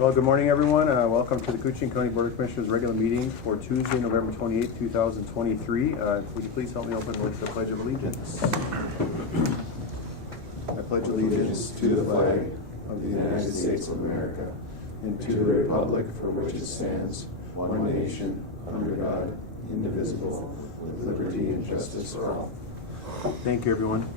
Well, good morning, everyone. Welcome to the Koochiching County Board of Commissioners regular meeting for Tuesday, November 28th, 2023. Would you please help me open with the Pledge of Allegiance? I pledge allegiance to the flag of the United States of America and to the republic for which it stands, one nation, under God, indivisible, with liberty and justice for all. Thank you, everyone.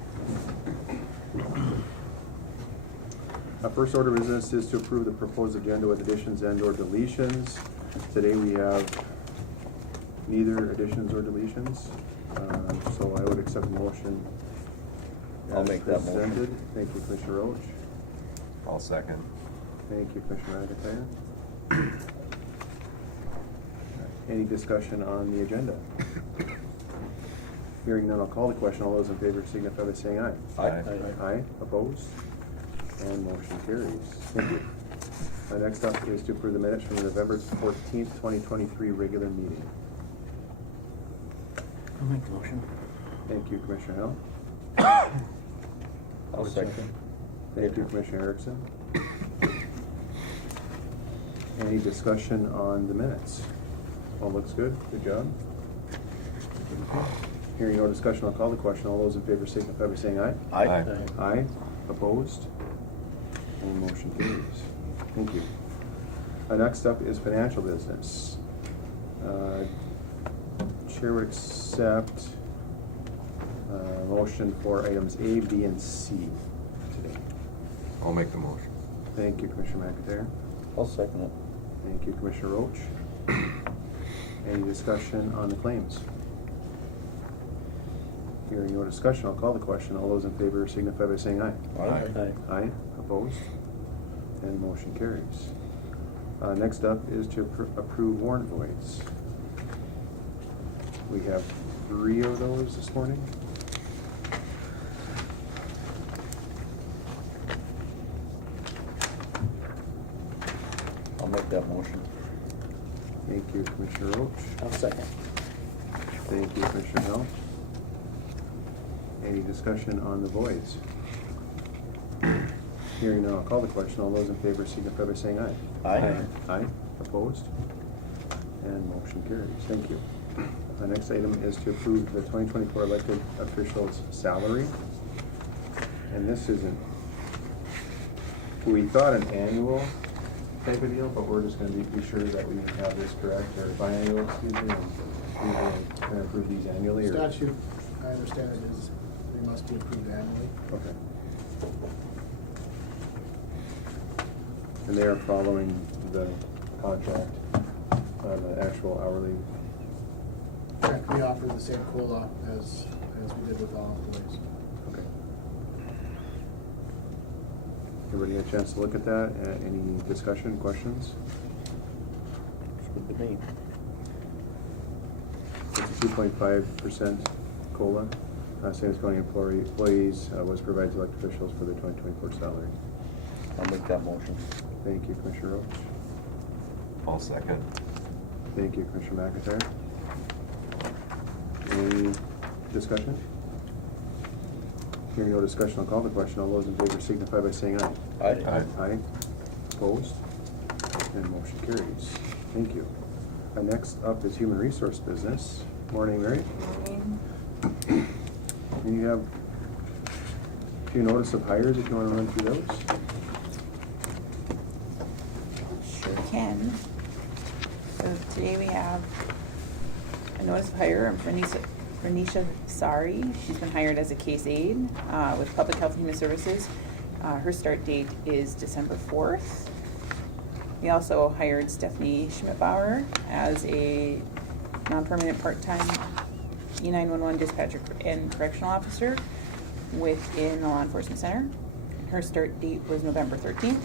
Our first order of business is to approve the proposed agenda with additions and/or deletions. Today we have neither additions or deletions, so I would accept the motion. I'll make that motion. Thank you, Commissioner Roach. I'll second. Thank you, Commissioner McIntyre. Any discussion on the agenda? Hearing none, I'll call the question. All those in favor signify by saying aye. Aye. Aye. Opposed? And motion carries. Thank you. Next up is to approve the minutes from the November 14th, 2023 regular meeting. I'll make the motion. Thank you, Commissioner Hill. I'll second. Thank you, Commissioner Erickson. Any discussion on the minutes? All looks good. Good job. Hearing no discussion, I'll call the question. All those in favor signify by saying aye. Aye. Aye. Opposed? And motion carries. Thank you. Next up is financial business. Chair would accept motion for items A, B, and C today. I'll make the motion. Thank you, Commissioner McIntyre. I'll second it. Thank you, Commissioner Roach. Any discussion on the claims? Hearing no discussion, I'll call the question. All those in favor signify by saying aye. Aye. Aye. Opposed? And motion carries. Next up is to approve warrant voids. We have 3 of those this morning. I'll make that motion. Thank you, Commissioner Roach. I'll second. Thank you, Commissioner Hill. Any discussion on the voids? Hearing none, I'll call the question. All those in favor signify by saying aye. Aye. Aye. Opposed? And motion carries. Thank you. The next item is to approve the 2024 elected officials' salary. And this isn't, we thought an annual type of deal, but we're just gonna be sure that we have this correct, or biannual, excuse me, and we can approve these annually, or? Statute, I understand it is, they must be approved annually. Okay. And they are following the contract, the actual hourly. Correct, we offer the same COLA as we did with all employees. Okay. Everybody had a chance to look at that? Any discussion, questions? It's good to me. It's a 2.5% COLA. Same as county employees was provided to elected officials for their 2024 salary. I'll make that motion. Thank you, Commissioner Roach. I'll second. Thank you, Commissioner McIntyre. Any discussion? Hearing no discussion, I'll call the question. All those in favor signify by saying aye. Aye. Aye. Opposed? And motion carries. Thank you. Next up is human resource business. Morning, Mary. Morning. And you have a few notice of hires if you want to run through those. Sure can. So today we have a notice of hire from Renisha Sari. She's been hired as a case aide with Public Health and Human Services. Her start date is December 4th. We also hired Stephanie Schmidbauer as a non-permanent part-time E911 dispatcher and correctional officer within the law enforcement center. Her start date was November 13th.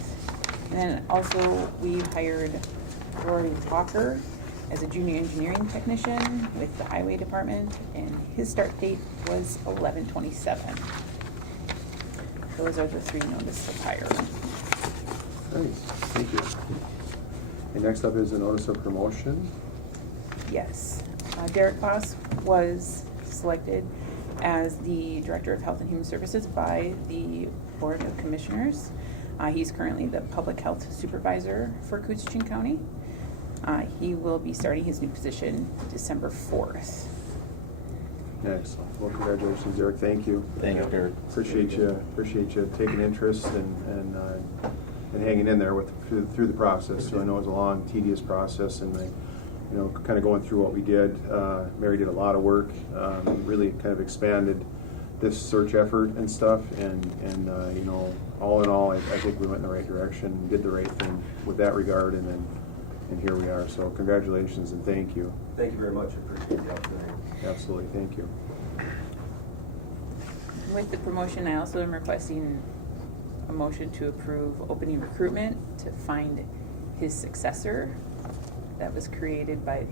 And then also we hired Rory Walker as a junior engineering technician with the highway department, and his start date was 11/27. Those are the 3 notices of hire. Nice, thank you. And next up is a notice of promotion. Yes. Derek Boss was selected as the Director of Health and Human Services by the Board of Commissioners. He's currently the public health supervisor for Koochiching County. He will be starting his new position December 4th. Excellent. Well, congratulations, Eric. Thank you. Thank you, Eric. Appreciate you taking interest and hanging in there through the process. So I know it was a long, tedious process, and kind of going through what we did. Mary did a lot of work, really kind of expanded this search effort and stuff, and all in all, I think we went in the right direction, did the right thing with that regard, and here we are. So congratulations and thank you. Thank you very much. I appreciate the opportunity. Absolutely, thank you. With the promotion, I also am requesting a motion to approve opening recruitment to find his successor. That was created by,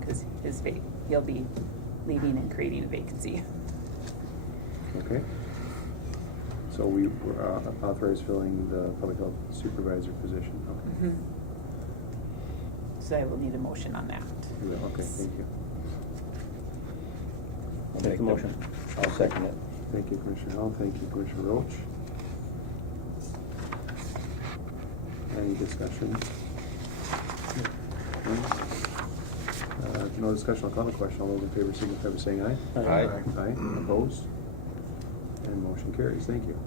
because he'll be leading and creating a vacancy. Okay. So we were authorized filling the public health supervisor position. Okay. So I will need a motion on that. You will. Okay, thank you. I'll make the motion. I'll second it. Thank you, Commissioner Hall. Thank you, Commissioner Roach. Any discussion? No discussion. I'll call the question. All those in favor signify by saying aye. Aye. Aye. Opposed? And motion carries. Thank you.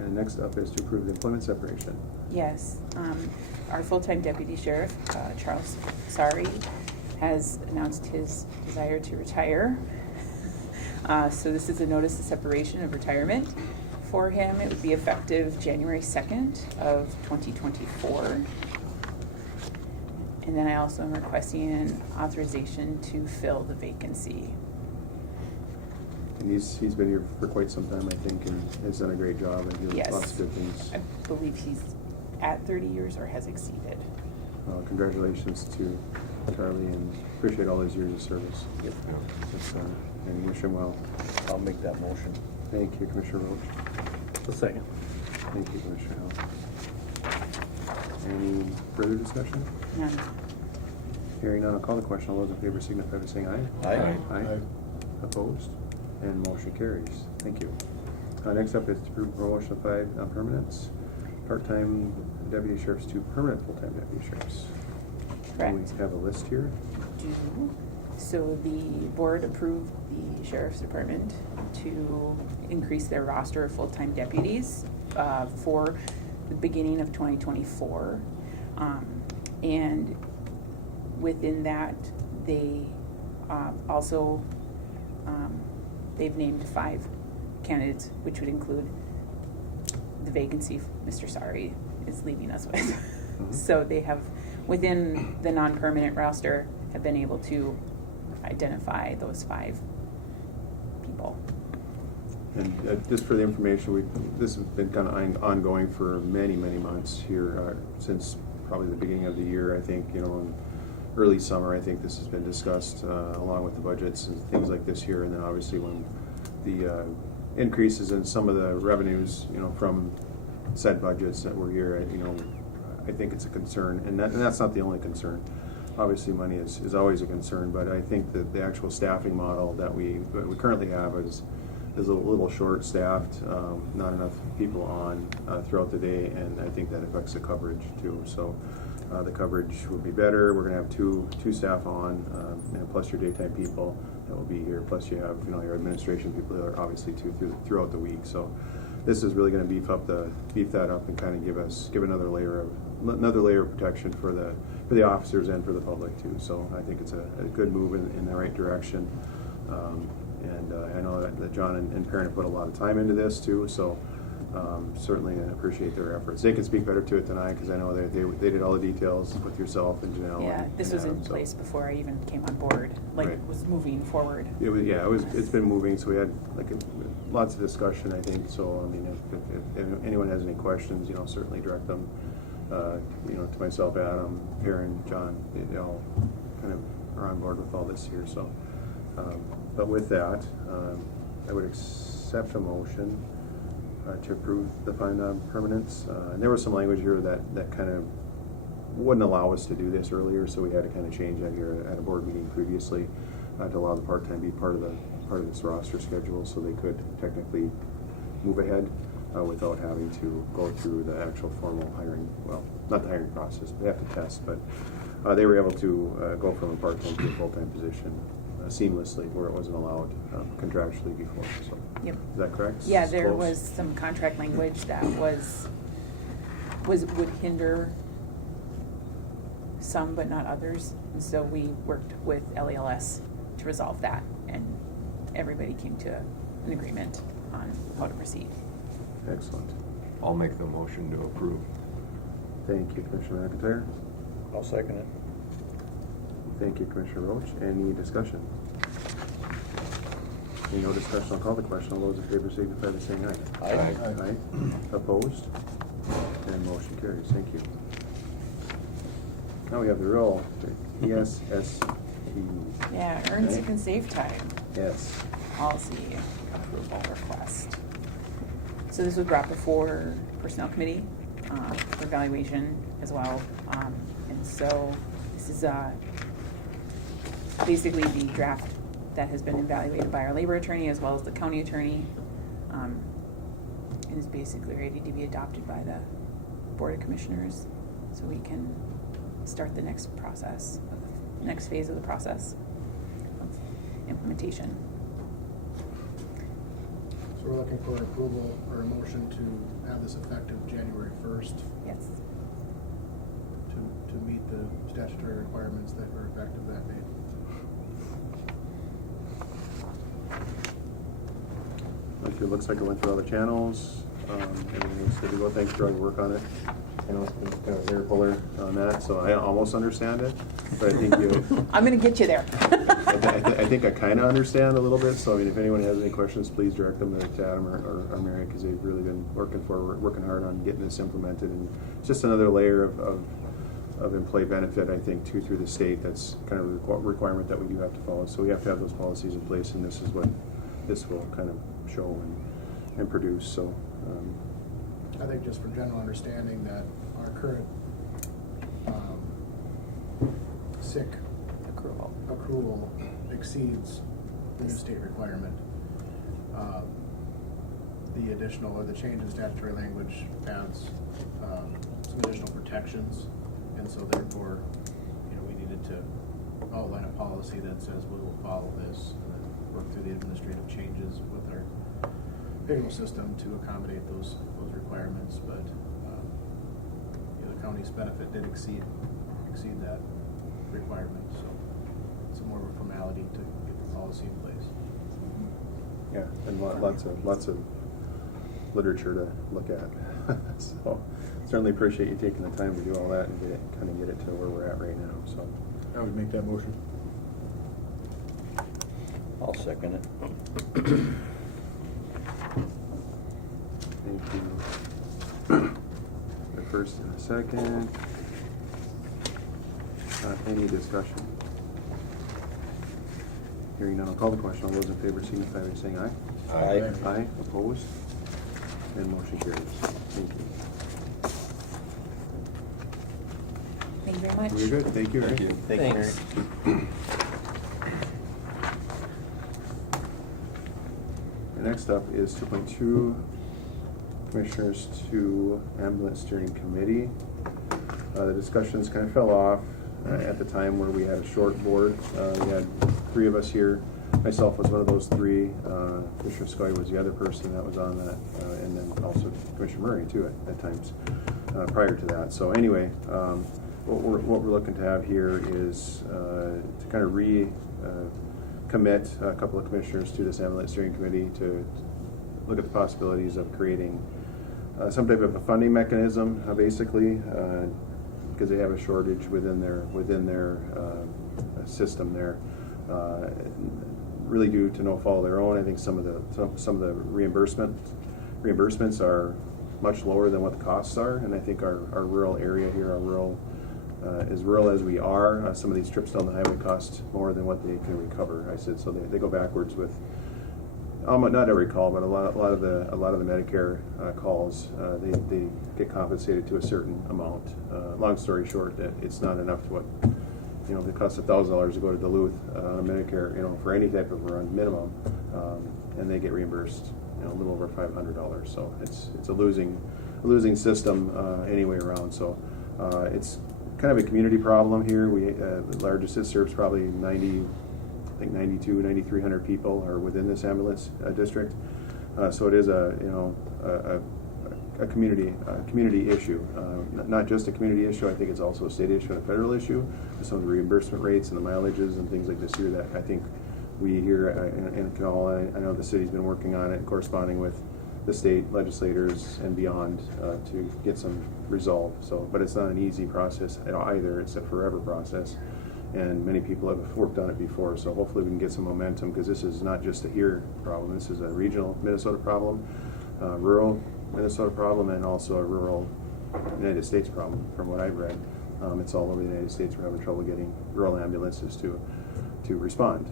And next up is to approve the employment separation. Yes, our full-time deputy sheriff, Charles Sari, has announced his desire to retire. So this is a notice of separation of retirement for him. It would be effective January 2nd of 2024. And then I also am requesting an authorization to fill the vacancy. And he's been here for quite some time, I think, and has done a great job, and he Yes. does lots of good things. I believe he's at 30 years or has exceeded. Congratulations to Charlie, and appreciate all his years of service. Yep. And wish him well. I'll make that motion. Thank you, Commissioner Roach. A second. Thank you, Commissioner Hall. Any further discussion? None. Hearing none, I'll call the question. All those in favor signify by saying aye. Aye. Aye. Opposed? And motion carries. Thank you. Next up is to approve promotion of 5 permanents. Part-time deputy sheriffs to permanent full-time deputy sheriffs. Correct. We have a list here. So the board approved the sheriff's department to increase their roster of full-time deputies for the beginning of 2024. And within that, they also, they've named 5 candidates, which would include the vacancy Mr. Sari is leaving us with. Mm-hmm. So they have, within the non-permanent roster, have been able to identify those 5 people. And just for the information, this has been kind of ongoing for many, many months here, since probably the beginning of the year. I think, in early summer, I think this has been discussed along with the budgets and things like this here. And then obviously when the increases in some of the revenues, from said budgets that were here, I think it's a concern. And that's not the only concern. Obviously, money is always a concern, but I think that the actual staffing model that we currently have is a little short-staffed, not enough people on throughout the day, and I think that affects the coverage too. So the coverage will be better. We're going to have two staff on, plus your daytime people that will be here. Plus you have your administration people that are obviously throughout the week. So this is really going to beef that up and kind of give another layer of protection for the officers and for the public too. So I think it's a good move in the right direction. And I know that John and Perrin have put a lot of time into this too, so certainly I appreciate their efforts. They can speak better to it than I, because I know they did all the details with yourself and Janelle. Yeah, this was in Adam, so. place before I even came on board, Right. it was moving forward. It's been moving, so we had lots of discussion, I think. So I mean, if anyone has any questions, certainly direct them, to myself, Adam, Perrin, John. They all kind of are on board with all this here. So, but with that, I would accept a motion to approve the 5 permanents. And there was some language here that kind of wouldn't allow us to do this earlier, so we had to kind of change that here at a board meeting previously to allow the part-time be part of this roster schedule, so they could technically move ahead. without having to go through the actual formal hiring, well, not the hiring process, they have to test, but they were able to go from a part-time to a full-time position seamlessly, where it wasn't allowed contractually before, so. Yep. Is that correct? Yeah, It's there close? was some contract language that would hinder some but not others. And so we worked with LALS to resolve that, and everybody came to an agreement on how to proceed. Excellent. I'll make the motion to approve. Thank you, Commissioner McIntyre. I'll second it. Thank you, Commissioner Roach. Any discussion? Any no discussion, I'll call the question. All those in favor signify by saying aye. Aye. Aye. Opposed? And motion carries. Thank you. Now we have the real ESST. Yeah, earn, sick, and save time Yes. policy approval request. So this was brought before Personnel Committee for evaluation as well. And so this is basically the draft that has been evaluated by our labor attorney as well as the county attorney. And is basically ready to be adopted by the Board of Commissioners so we can start the next process, next phase of the process of implementation. So we're looking for approval or a motion to have this effective January 1st Yes. to meet the statutory requirements that were effective that date. It looks like it went through all the channels. Everything's good to go. Thanks for all your work on it. I know it's been kind of air puller on that, so I almost understand it, but I think you. I'm gonna get you there. I think I kind of understand a little bit. So I mean, if anyone has any questions, please direct them to Adam or Mary, because they've really been working hard on getting this implemented, and it's just another layer of employee benefit, I think, too, through the state. That's kind of a requirement that we do have to follow. So we have to have those policies in place, and this is what this will kind of show and produce. So. I think just for general understanding that our current sick accrual exceeds the new state requirement. The additional or the change in statutory language adds some additional protections, and so therefore, we needed to outline a policy that says we will follow this and then work through the administrative changes with our payroll system to accommodate those requirements, but the county's benefit did exceed that requirement, so it's more of a formality to get the policy in place. Yeah, and lots of literature to look at. So certainly appreciate you taking the time to do all that and get it to where we're at right now. So I would make that motion. I'll second it. thank you. The first and the second. Any discussion? Hearing none, I'll call the question. All those in favor signify by saying aye. Aye. Aye. Opposed? And motion carries. Thank you. Thank you very much. Very good. Thank you. Thank you. Thanks. Next up is 2.2, Commissioners to Ambulance Steering Committee. The discussions kind of fell off at the time where we had a short board. We had 3 of us here. Myself was one of those 3. Commissioner Scully was the other person that was on that, and then also Commissioner Murray too at times prior to that. So anyway, what we're looking to have here is to kind of commit a couple of commissioners to this ambulance steering committee to look at the possibilities of creating some type of a funding mechanism, basically, because they have a shortage within their system there. Really due to no fault of their own. I think some of the reimbursements are much lower than what the costs are, and I think our rural area here, as rural as we are, some of these trips down the highway cost more than what they can recover. I said so they go backwards with not every call, but a lot of the Medicare calls. They get compensated to a certain amount. Long story short, that it's not enough to what if it costs $1,000 to go to Duluth on Medicare, for any type of run minimum, and they get reimbursed a little over $500. So it's a losing system anyway around. So it's kind of a community problem here. The largest it serves probably 9,200-9,300 people are within this ambulance district. So it is a community issue. Not just a community issue. I think it's also a state issue and a federal issue. With some of the reimbursement rates and the mileages and things like this here that I think we here in Canal, I know the city's been working on it, corresponding with the state legislators and beyond to get some resolve. So, but it's not an easy process either. It's a forever process, and many people have worked on it before. So hopefully we can get some momentum, because this is not just a here problem. This is a regional Minnesota problem, rural Minnesota problem, and also a rural United States problem. From what I've read, it's all over the United States. We're having trouble getting rural ambulances to respond,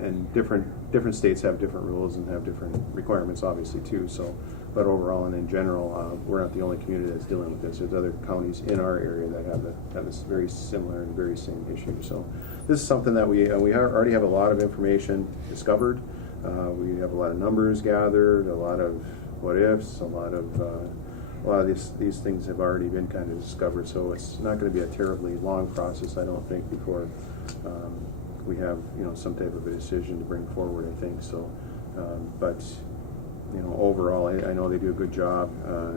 and different states have different rules and have different requirements, obviously too. So, but overall and in general, we're not the only community that's dealing with this. There's other counties in our area that have this very similar and very same issue. So, this is something that we already have a lot of information discovered. We have a lot of numbers gathered, a lot of what ifs, a lot of these things have already been kind of discovered. So it's not going to be a terribly long process, I don't think, before we have some type of a decision to bring forward, I think. So, but overall, I know they do a good job,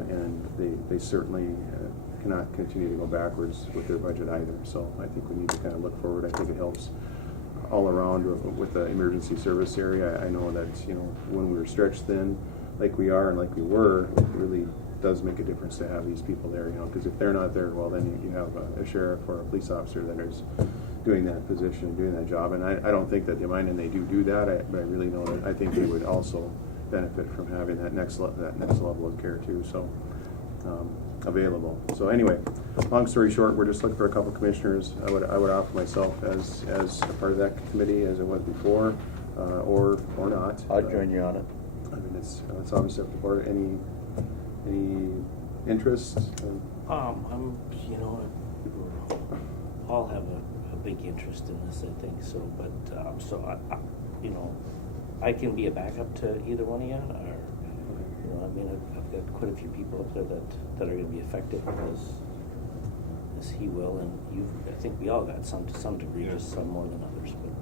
and they certainly cannot continue to go backwards with their budget either. So I think we need to kind of look forward. I think it helps all around with the emergency service area. I know that when we were stretched thin, like we are and like we were, it really does make a difference to have these people there. Because if they're not there, well, then you have a sheriff or a police officer that is doing that position, doing that job. And I don't think that they mind, and they do that. But I really know that I think they would also benefit from having that next level of care too. So available. So anyway, long story short, we're just looking for a couple commissioners. I would offer myself as a part of that committee as it was before, or not. I'll join you on it. I mean, it's obviously up to the board. Any interest? I'm, all have a big interest in this, I think, so, but, I can be a backup to either one of you, or, I've got quite a few people up there that are gonna be affected as he will, and I think we all got some to some degree, just some more than others, but.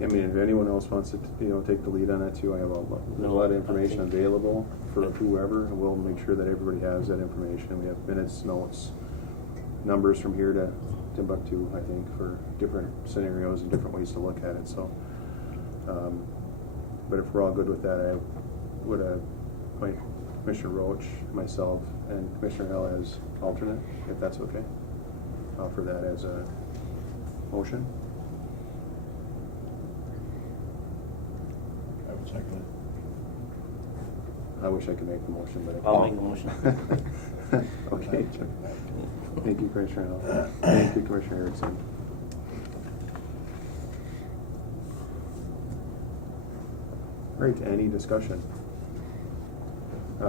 I mean, if anyone else wants to, take the lead on that too, I have a lot of information available for whoever, and we'll make sure that everybody has that information. We have minutes, notes, numbers from here to Timbuktu, I think, for different scenarios and different ways to look at it. So, but if we're all good with that, I would appoint Commissioner Roach, myself, and Commissioner Hill as alternate, if that's okay. Offer that as a motion. I would second it. I wish I could make the motion, but I can't. I'll make the motion. Okay. Thank you, Commissioner Hill. Thank you, Commissioner Erickson. Great, any discussion?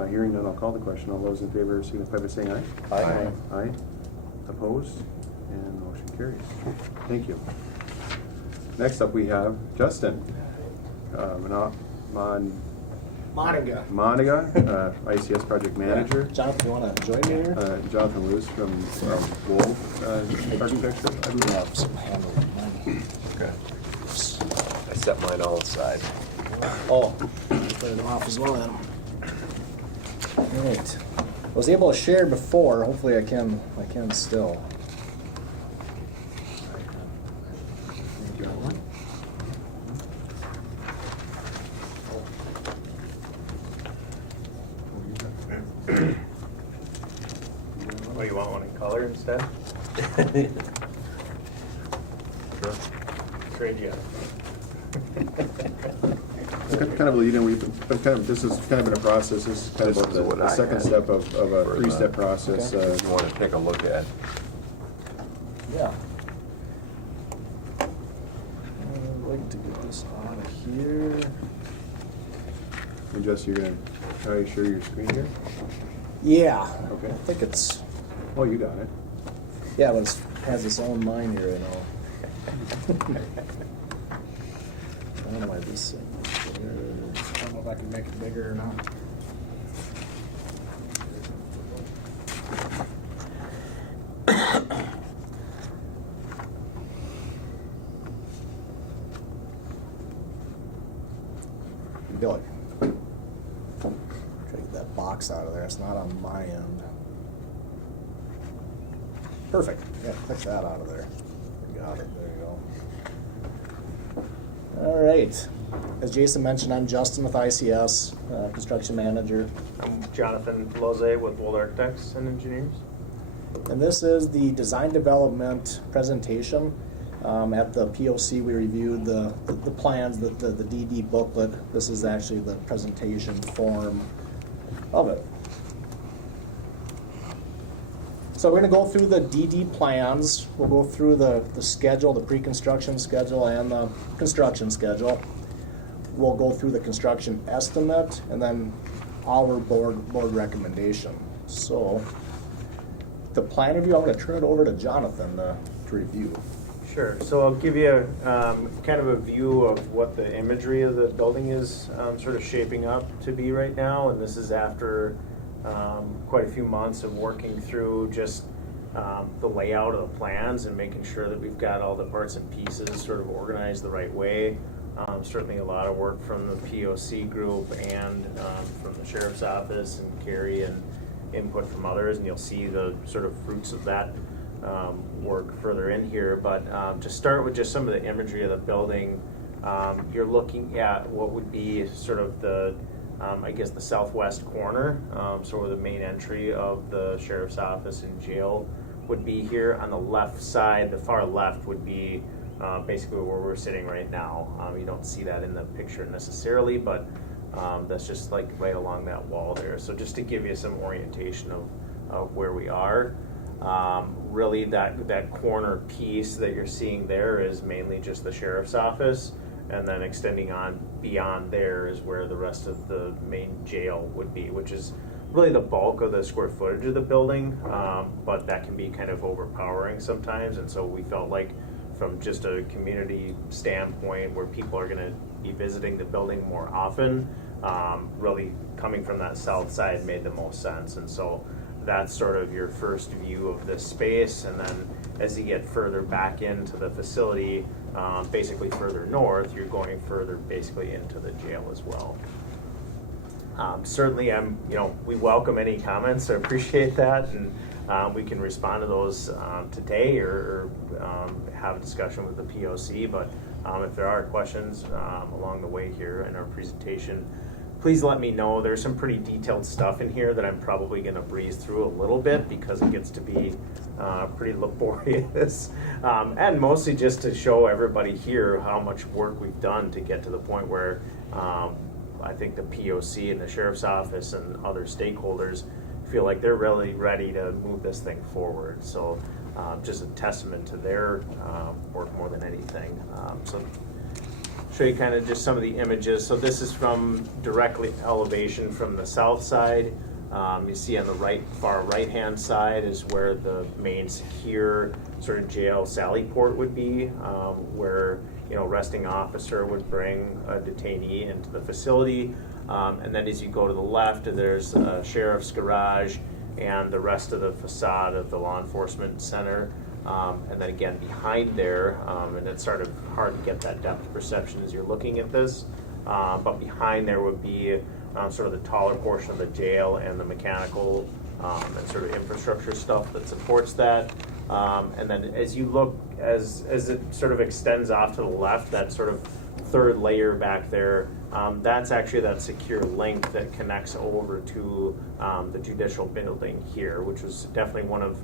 Hearing none, I'll call the question. All those in favor signify by saying aye. Aye. Aye. Opposed? And motion carries. Thank you. Next up, we have Justin. Monica, ICS project manager. Jonathan, you want to join me here? Jonathan Lewis from Wolf Architecture, I believe. have some handling mine. Okay. I set mine all aside. Oh, put them off as well then. All right. I was able to share before. Hopefully, I can still. Oh, you want one in color instead? Sure. Trade you. It's kind of, we've been kind of, this has kind of been a process. This is kind of This is what the I second had step of a for three-step the- process. If you want to take a look at. Yeah. I'd like to get this out of here. And Jess, you're gonna try to share your screen here? Yeah. Okay. I think it's. Oh, you got it. Yeah, but it has its own mind here and all. I don't know why this thing. if I can make it bigger or not. Billy. Try to get that box out of there. It's not on my end. Perfect. Yeah, click that out of there. Got it. There you go. All right. As Jason mentioned, I'm Justin with ICS, construction manager. I'm Jonathan Loze with Wold Architects and Engineers. And this is the design development presentation. At the POC, we reviewed the plans, the DD booklet. This is actually the presentation form of it. So we're going to go through the DD plans. We'll go through the schedule, the pre-construction schedule and the construction schedule. We'll go through the construction estimate and then our board recommendation. So the plan review, I'm going to turn it over to Jonathan to review. Sure. So I'll give you kind of a view of what the imagery of the building is sort of shaping up to be right now. And this is after quite a few months of working through just the layout of the plans and making sure that we've got all the parts and pieces sort of organized the right way. Certainly a lot of work from the POC group and from the sheriff's office and Carrie and input from others. And you'll see the sort of fruits of that work further in here, but to start with just some of the imagery of the building, you're looking at what would be sort of the, I guess the southwest corner, so where the main entry of the sheriff's office and jail would be here. On the left side, the far left would be basically where we're sitting right now. You don't see that in the picture necessarily, but that's just like right along that wall there. So just to give you some orientation of where we are. Really that corner piece that you're seeing there is mainly just the sheriff's office, and then extending on beyond there is where the rest of the main jail would be, which is really the bulk of the square footage of the building, but that can be kind of overpowering sometimes, and so we felt like from just a community standpoint where people are going to be visiting the building more often, really coming from that south side made the most sense. And so that's sort of your first view of this space, and then as you get further back into the facility, basically further north, you're going further basically into the jail as well. Certainly, we welcome any comments. I appreciate that, and we can respond to those today or have a discussion with the POC. But if there are questions along the way here in our presentation, please let me know. There's some pretty detailed stuff in here that I'm probably going to breeze through a little bit because it gets to be pretty laborious. And mostly just to show everybody here how much work we've done to get to the point where I think the POC and the sheriff's office and other stakeholders feel like they're really ready to move this thing forward. So just a testament to their work more than anything. So show you kind of just some of the images. So this is from directly elevation from the south side. You see on the far right hand side is where the main secure sort of jail sally port would be, where arresting officer would bring a detainee into the facility. And then as you go to the left, there's a sheriff's garage and the rest of the facade of the law enforcement center. And then again behind there, and it's sort of hard to get that depth perception as you're looking at this, but behind there would be sort of the taller portion of the jail and the mechanical and sort of infrastructure stuff that supports that. And then as you look, as it sort of extends off to the left, that sort of third layer back there, that's actually that secure link that connects over to the judicial building here, which was definitely one of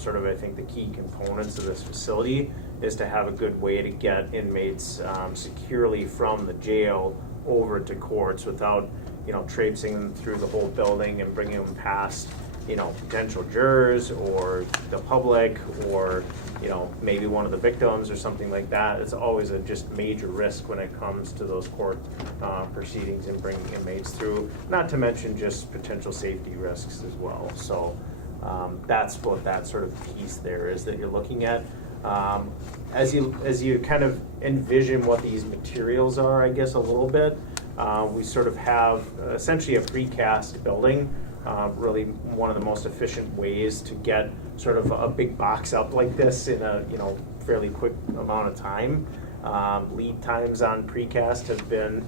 sort of, I think, the key components of this facility is to have a good way to get inmates securely from the jail over to courts without, traipsing them through the whole building and bringing them past, potential jurors or the public or, maybe one of the victims or something like that. It's always a just major risk when it comes to those court proceedings and bringing inmates through, not to mention just potential safety risks as well. So that's what that sort of piece there is that you're looking at. As you kind of envision what these materials are, I guess a little bit, we sort of have essentially a precast building, really one of the most efficient ways to get sort of a big box up like this in a fairly quick amount of time. Lead times on precast have been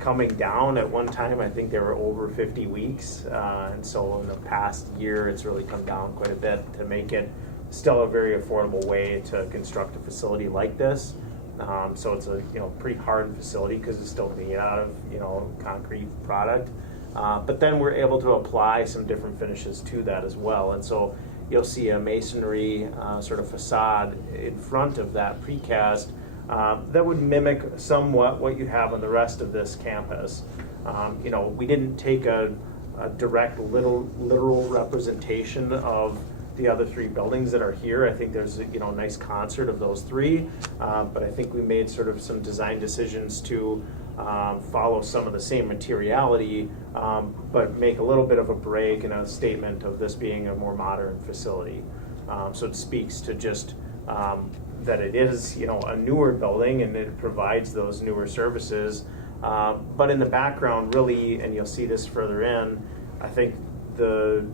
coming down. At one time I think they were over 50 weeks, and so in the past year it's really come down quite a bit to make it still a very affordable way to construct a facility like this. So it's a pretty hard facility because it's still made out of concrete product, but then we're able to apply some different finishes to that as well. And so you'll see a masonry sort of facade in front of that precast that would mimic somewhat what you have on the rest of this campus. We didn't take a direct literal representation of the other three buildings that are here. I think there's a nice concert of those three, but I think we made sort of some design decisions to follow some of the same materiality, but make a little bit of a break and a statement of this being a more modern facility. So it speaks to just that it is a newer building and it provides those newer services, but in the background really, and you'll see this further in, I think the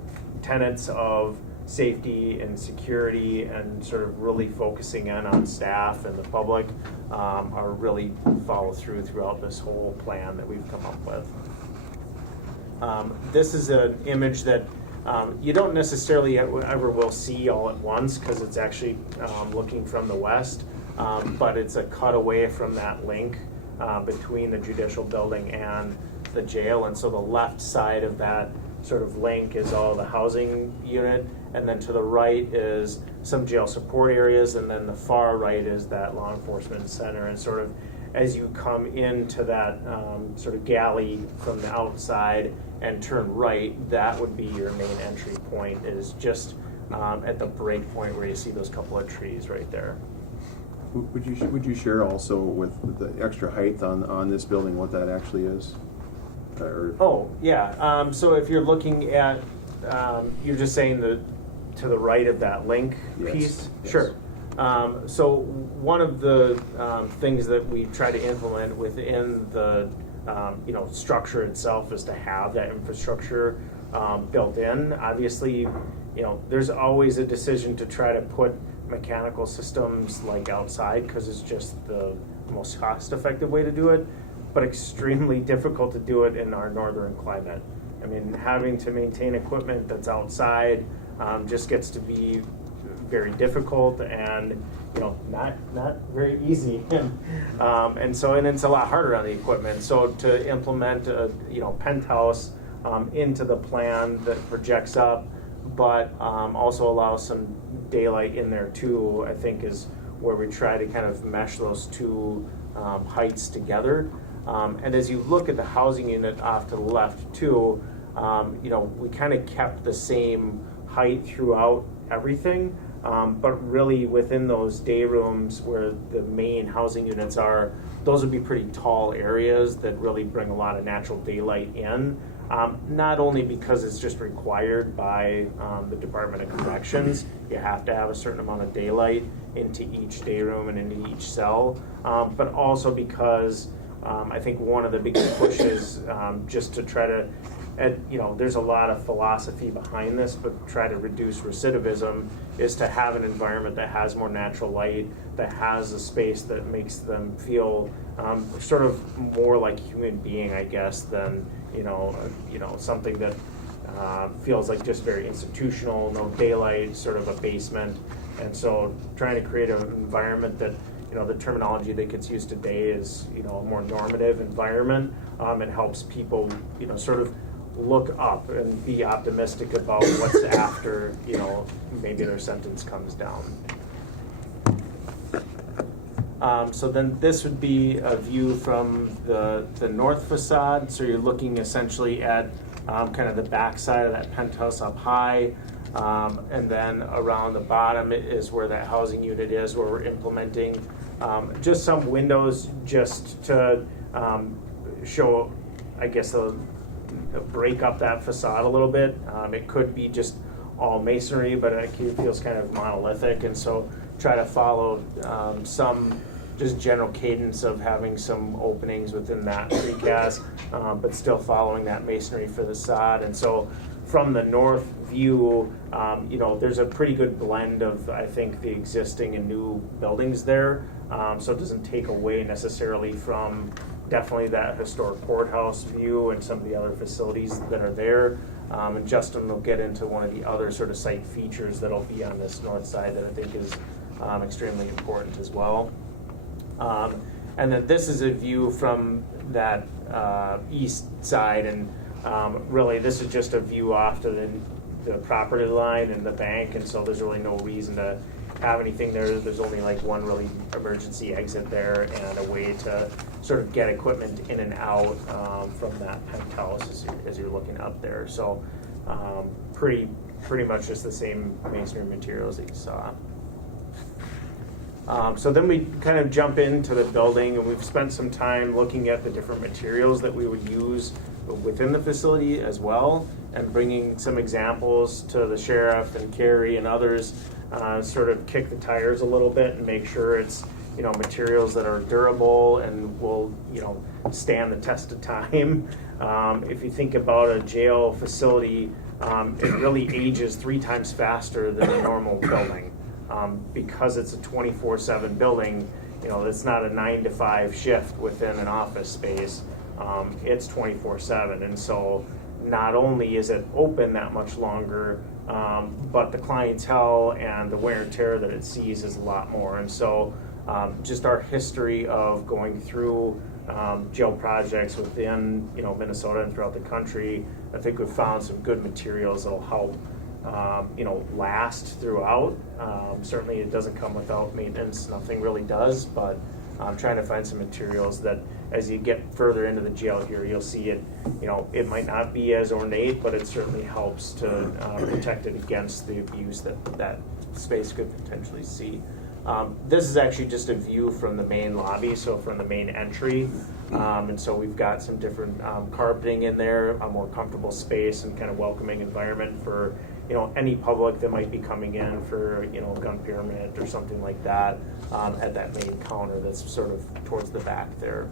tenets of safety and security and sort of really focusing in on staff and the public are really followed throughout this whole plan that we've come up with. This is an image that you don't necessarily ever will see all at once because it's actually looking from the west, but it's a cutaway from that link between the judicial building and the jail. And so the left side of that sort of link is all the housing unit, and then to the right is some jail support areas, and then the far right is that law enforcement center. And sort of as you come into that sort of galley from the outside and turn right, that would be your main entry point, is just at the break point where you see those couple of trees right there. Would you share also with the extra height on this building what that actually is? Oh, yeah. So if you're looking at, you're just saying to the right of that link piece? Yes. Sure. So one of the things that we try to implement within the structure itself is to have that infrastructure built in. Obviously, there's always a decision to try to put mechanical systems like outside because it's just the most cost-effective way to do it, but extremely difficult to do it in our northern climate. I mean, having to maintain equipment that's outside just gets to be very difficult and not very easy. And so it's a lot harder on the equipment. So to implement a penthouse into the plan that projects up, but also allows some daylight in there too, I think is where we try to kind of mesh those two heights together. And as you look at the housing unit off to the left too, we kind of kept the same height throughout everything, but really within those day rooms where the main housing units are, those would be pretty tall areas that really bring a lot of natural daylight in. Not only because it's just required by the Department of Corrections, you have to have a certain amount of daylight into each day room and into each cell, but also because I think one of the biggest pushes just to try to, there's a lot of philosophy behind this, but try to reduce recidivism is to have an environment that has more natural light, that has a space that makes them feel sort of more like a human being, I guess, than something that feels like just very institutional, no daylight, sort of a basement. And so trying to create an environment that, the terminology that gets used today is, a more normative environment, and helps people, sort of look up and be optimistic about what's after, maybe their sentence comes down. So then this would be a view from the north facade. So you're looking essentially at kind of the back side of that penthouse up high. And then around the bottom is where that housing unit is, where we're implementing just some windows just to show, I guess, a break up that facade a little bit. It could be just all masonry, but it feels kind of monolithic, and so try to follow some just general cadence of having some openings within that precast, but still following that masonry for the sod. And so from the north view, there's a pretty good blend of, I think, the existing and new buildings there. So it doesn't take away necessarily from definitely that historic courthouse view and some of the other facilities that are there. And Justin will get into one of the other sort of site features that'll be on this north side that I think is extremely important as well. And then this is a view from that east side, and really this is just a view off to the property line and the bank, and so there's really no reason to have anything there. There's only like one really emergency exit there and a way to sort of get equipment in and out from that penthouse as you're looking up there. So pretty much just the same masonry materials that you saw. So then we kind of jump into the building, and we've spent some time looking at the different materials that we would use within the facility as well, and bringing some examples to the sheriff and Carrie and others, sort of kick the tires a little bit and make sure it's materials that are durable and will stand the test of time. If you think about a jail facility, it really ages 3 times faster than a normal building. Because it's a 24/7 building, it's not a 9 to 5 shift within an office space. It's 24/7, and so not only is it open that much longer, but the clientele and the wear and tear that it sees is a lot more. And so just our history of going through jail projects within Minnesota and throughout the country, I think we've found some good materials that'll help last throughout. Certainly it doesn't come without maintenance, nothing really does, but I'm trying to find some materials that as you get further into the jail here, you'll see it, it might not be as ornate, but it certainly helps to protect it against the abuse that space could potentially see. This is actually just a view from the main lobby, so from the main entry. And so we've got some different carpeting in there, a more comfortable space and kind of welcoming environment for any public that might be coming in for gun pyramid or something like that at that main counter that's sort of towards the back there.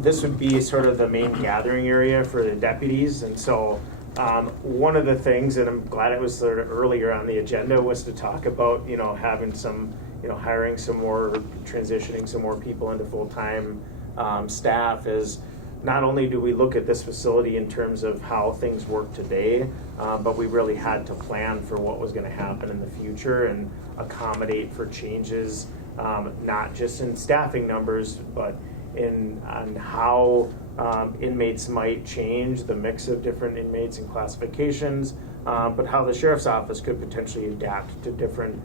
This would be sort of the main gathering area for the deputies, and so one of the things, and I'm glad it was sort of earlier on the agenda, was to talk about having some hiring some more, transitioning some more people into full-time staff. Is not only do we look at this facility in terms of how things work today, but we really had to plan for what was going to happen in the future and accommodate for changes, not just in staffing numbers, but on how inmates might change, the mix of different inmates and classifications, but how the sheriff's office could potentially adapt to different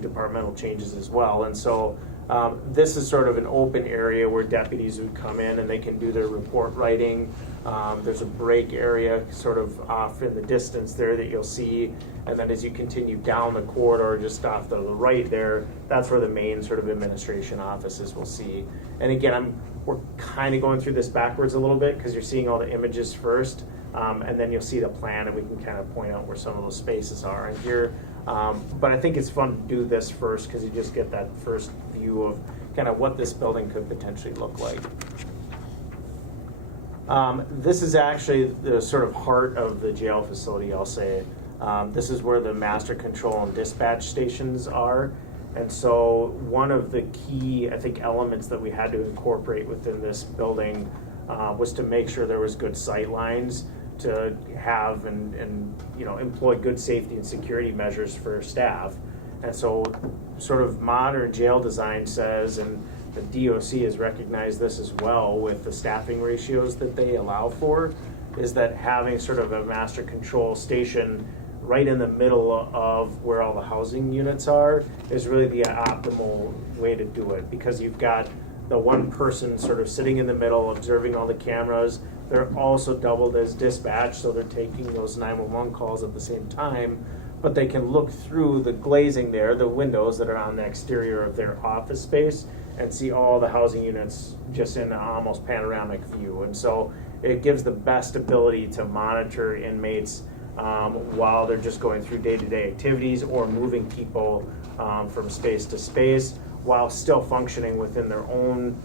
departmental changes as well. And so this is sort of an open area where deputies would come in and they can do their report writing. There's a break area sort of off in the distance there that you'll see. And then as you continue down the corridor just off to the right there, that's where the main sort of administration offices will see. And again, we're kind of going through this backwards a little bit because you're seeing all the images first. And then you'll see the plan and we can kind of point out where some of those spaces are in here. But I think it's fun to do this first because you just get that first view of kind of what this building could potentially look like. This is actually the sort of heart of the jail facility, I'll say. This is where the master control and dispatch stations are. And so one of the key, I think, elements that we had to incorporate within this building was to make sure there was good sight lines to have and employ good safety and security measures for staff. And so sort of modern jail design says, and the DOC has recognized this as well with the staffing ratios that they allow for, is that having sort of a master control station right in the middle of where all the housing units are is really the optimal way to do it, because you've got the one person sort of sitting in the middle observing all the cameras. They're also doubled as dispatch, so they're taking those 911 calls at the same time, but they can look through the glazing there, the windows that are on the exterior of their office space, and see all the housing units just in an almost panoramic view. And so it gives the best ability to monitor inmates while they're just going through day-to-day activities or moving people from space to space, while still functioning within their own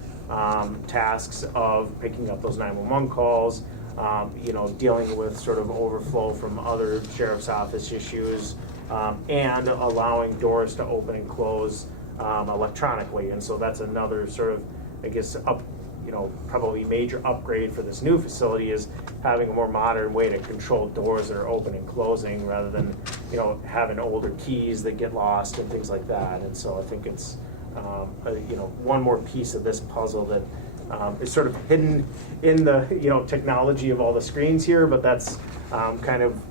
tasks of picking up those 911 calls, dealing with sort of overflow from other sheriff's office issues, and allowing doors to open and close electronically. And so that's another sort of, I guess, probably major upgrade for this new facility is having a more modern way to control doors that are open and closing rather than, having older keys that get lost and things like that. And so I think it's, one more piece of this puzzle that is sort of hidden in the, technology of all the screens here, but that's kind of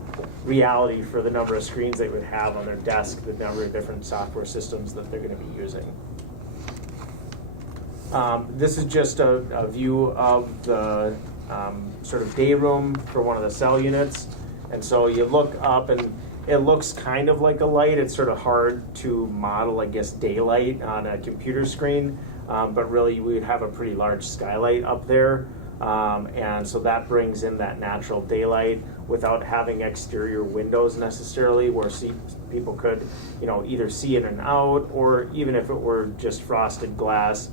reality for the number of screens they would have on their desk, the number of different software systems that they're going to be using. This is just a view of the sort of day room for one of the cell units. And so you look up and it looks kind of like a light. It's sort of hard to model, I guess, daylight on a computer screen. But really we would have a pretty large skylight up there. And so that brings in that natural daylight without having exterior windows necessarily where people could, either see in and out, or even if it were just frosted glass,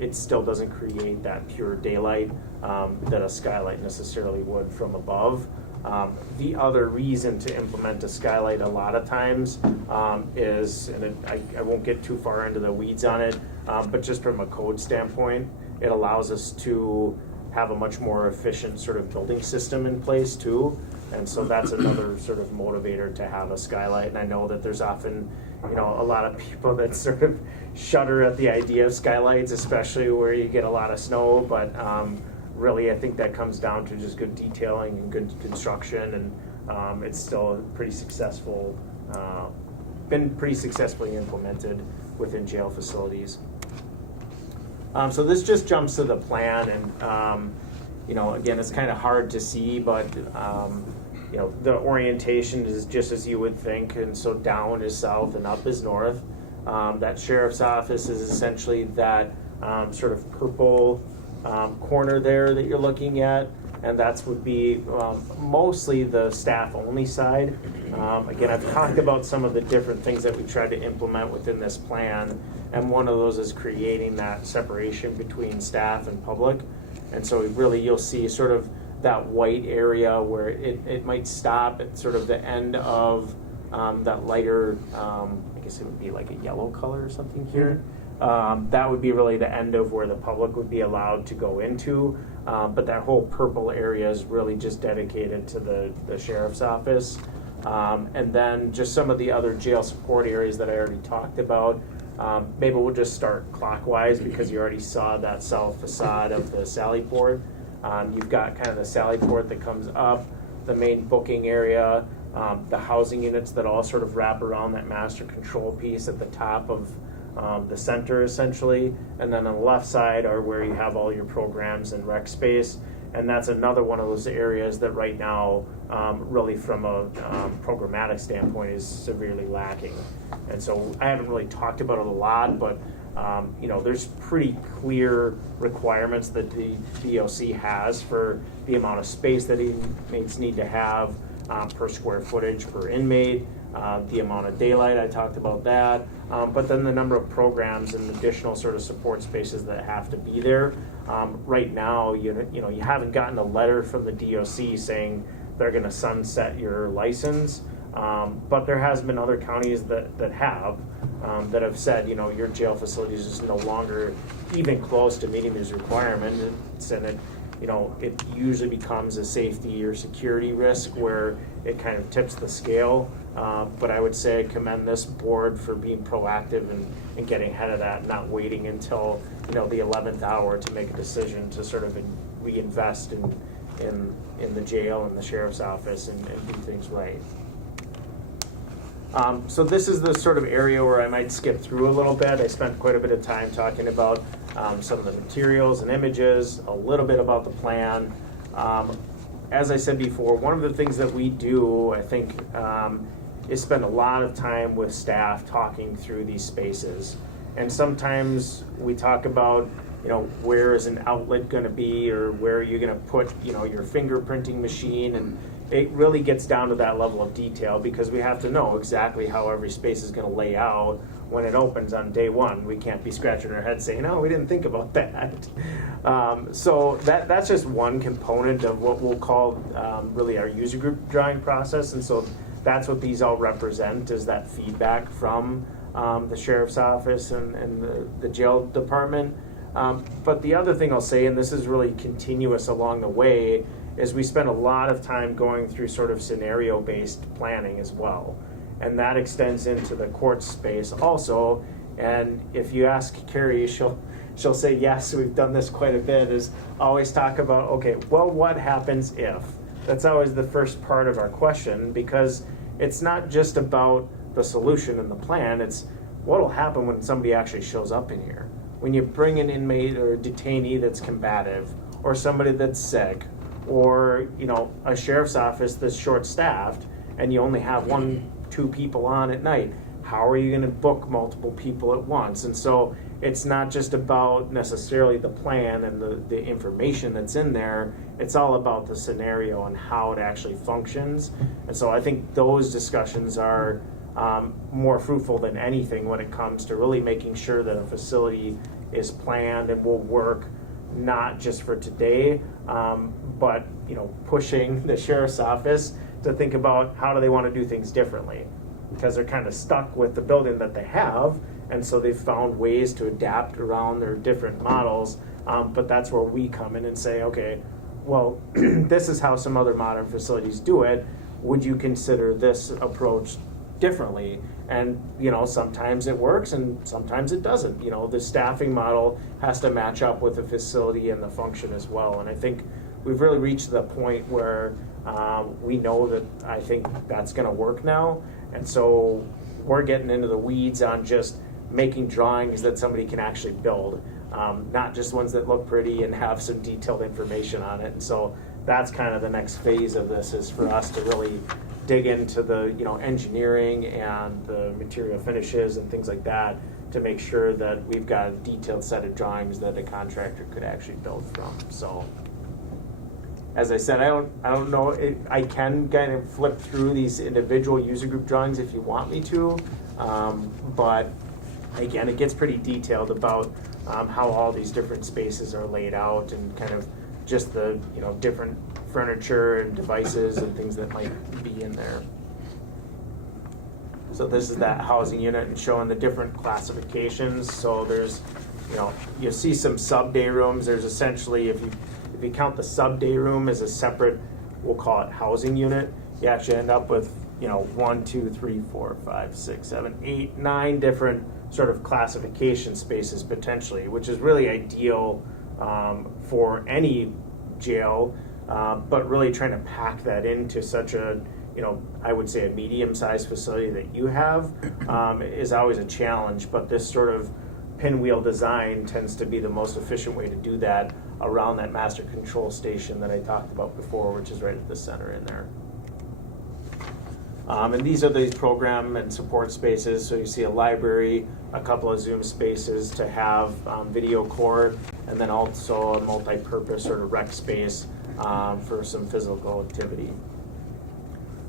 it still doesn't create that pure daylight that a skylight necessarily would from above. The other reason to implement a skylight a lot of times is, and I won't get too far into the weeds on it, but just from a code standpoint, it allows us to have a much more efficient sort of building system in place too. And so that's another sort of motivator to have a skylight. And I know that there's often, a lot of people that sort of shudder at the idea of skylights, especially where you get a lot of snow. But really, I think that comes down to just good detailing and good construction. And it's still pretty successful, been pretty successfully implemented within jail facilities. So this just jumps to the plan, and again, it's kind of hard to see, but the orientation is just as you would think, and so down is south and up is north. That sheriff's office is essentially that sort of purple corner there that you're looking at, and that would be mostly the staff-only side. Again, I've talked about some of the different things that we tried to implement within this plan, and one of those is creating that separation between staff and public. And so really you'll see sort of that white area where it might stop at sort of the end of that lighter, I guess it would be like a yellow color or something here. That would be really the end of where the public would be allowed to go into. But that whole purple area is really just dedicated to the sheriff's office. And then just some of the other jail support areas that I already talked about. Maybe we'll just start clockwise because you already saw that south facade of the Sally Port. You've got kind of the Sally Port that comes up, the main booking area, the housing units that all sort of wrap around that master control piece at the top of the center essentially. And then on the left side are where you have all your programs and rec space. And that's another one of those areas that right now, really from a programmatic standpoint, is severely lacking. And so I haven't really talked about it a lot, but there's pretty clear requirements that the DOC has for the amount of space that inmates need to have per square footage per inmate, the amount of daylight, I talked about that, but then the number of programs and additional sort of support spaces that have to be there. Right now, you haven't gotten a letter from the DOC saying they're going to sunset your license, but there has been other counties that have said, your jail facility is just no longer even close to meeting these requirements, and it usually becomes a safety or security risk where it kind of tips the scale. But I would say commend this board for being proactive and getting ahead of that, not waiting until the 11th hour to make a decision to sort of reinvest in the jail and the sheriff's office and do things right. So this is the sort of area where I might skip through a little bit. I spent quite a bit of time talking about some of the materials and images, a little bit about the plan. As I said before, one of the things that we do, I think, is spend a lot of time with staff talking through these spaces. And sometimes we talk about, where is an outlet going to be, or where are you going to put, your fingerprinting machine, and it really gets down to that level of detail because we have to know exactly how every space is going to lay out when it opens on day one. We can't be scratching our head saying, "No, we didn't think about that." So that's just one component of what we'll call really our user group drawing process, and so that's what these all represent, is that feedback from the sheriff's office and the jail department. But the other thing I'll say, and this is really continuous along the way, is we spend a lot of time going through sort of scenario-based planning as well. And that extends into the court space also. And if you ask Carrie, she'll say, yes, we've done this quite a bit, is always talk about, okay, well, what happens if? That's always the first part of our question, because it's not just about the solution and the plan, it's what will happen when somebody actually shows up in here. When you bring an inmate or a detainee that's combative, or somebody that's sick, or a sheriff's office that's short-staffed, and you only have 1-2 people on at night, how are you going to book multiple people at once? And so it's not just about necessarily the plan and the information that's in there, it's all about the scenario and how it actually functions. And so I think those discussions are more fruitful than anything when it comes to really making sure that a facility is planned and will work not just for today, but pushing the sheriff's office to think about how do they want to do things differently, because they're kind of stuck with the building that they have, and so they've found ways to adapt around their different models. But that's where we come in and say, okay, well, this is how some other modern facilities do it. Would you consider this approach differently? And sometimes it works and sometimes it doesn't. The staffing model has to match up with the facility and the function as well. And I think we've really reached the point where we know that I think that's going to work now. And so we're getting into the weeds on just making drawings that somebody can actually build, not just ones that look pretty and have some detailed information on it. And so that's kind of the next phase of this, is for us to really dig into the engineering and the material finishes and things like that to make sure that we've got a detailed set of drawings that a contractor could actually build from. So as I said, I don't know, I can kind of flip through these individual user group drawings if you want me to, but again, it gets pretty detailed about how all these different spaces are laid out and kind of just the different furniture and devices and things that might be in there. So this is that housing unit and showing the different classifications. So there's, you'll see some sub-day rooms. There's essentially, if you count the sub-day room as a separate, we'll call it housing unit, you actually end up with 1, 2, 3, 4, 5, 6, 7, 8, 9 different sort of classification spaces potentially, which is really ideal for any jail, but really trying to pack that into such a, I would say a medium-sized facility that you have is always a challenge, but this sort of pinwheel design tends to be the most efficient way to do that around that master control station that I talked about before, which is right at the center in there. And these are the program and support spaces. So you see a library, a couple of Zoom spaces to have video court, and then also a multi-purpose sort of rec space for some physical activity.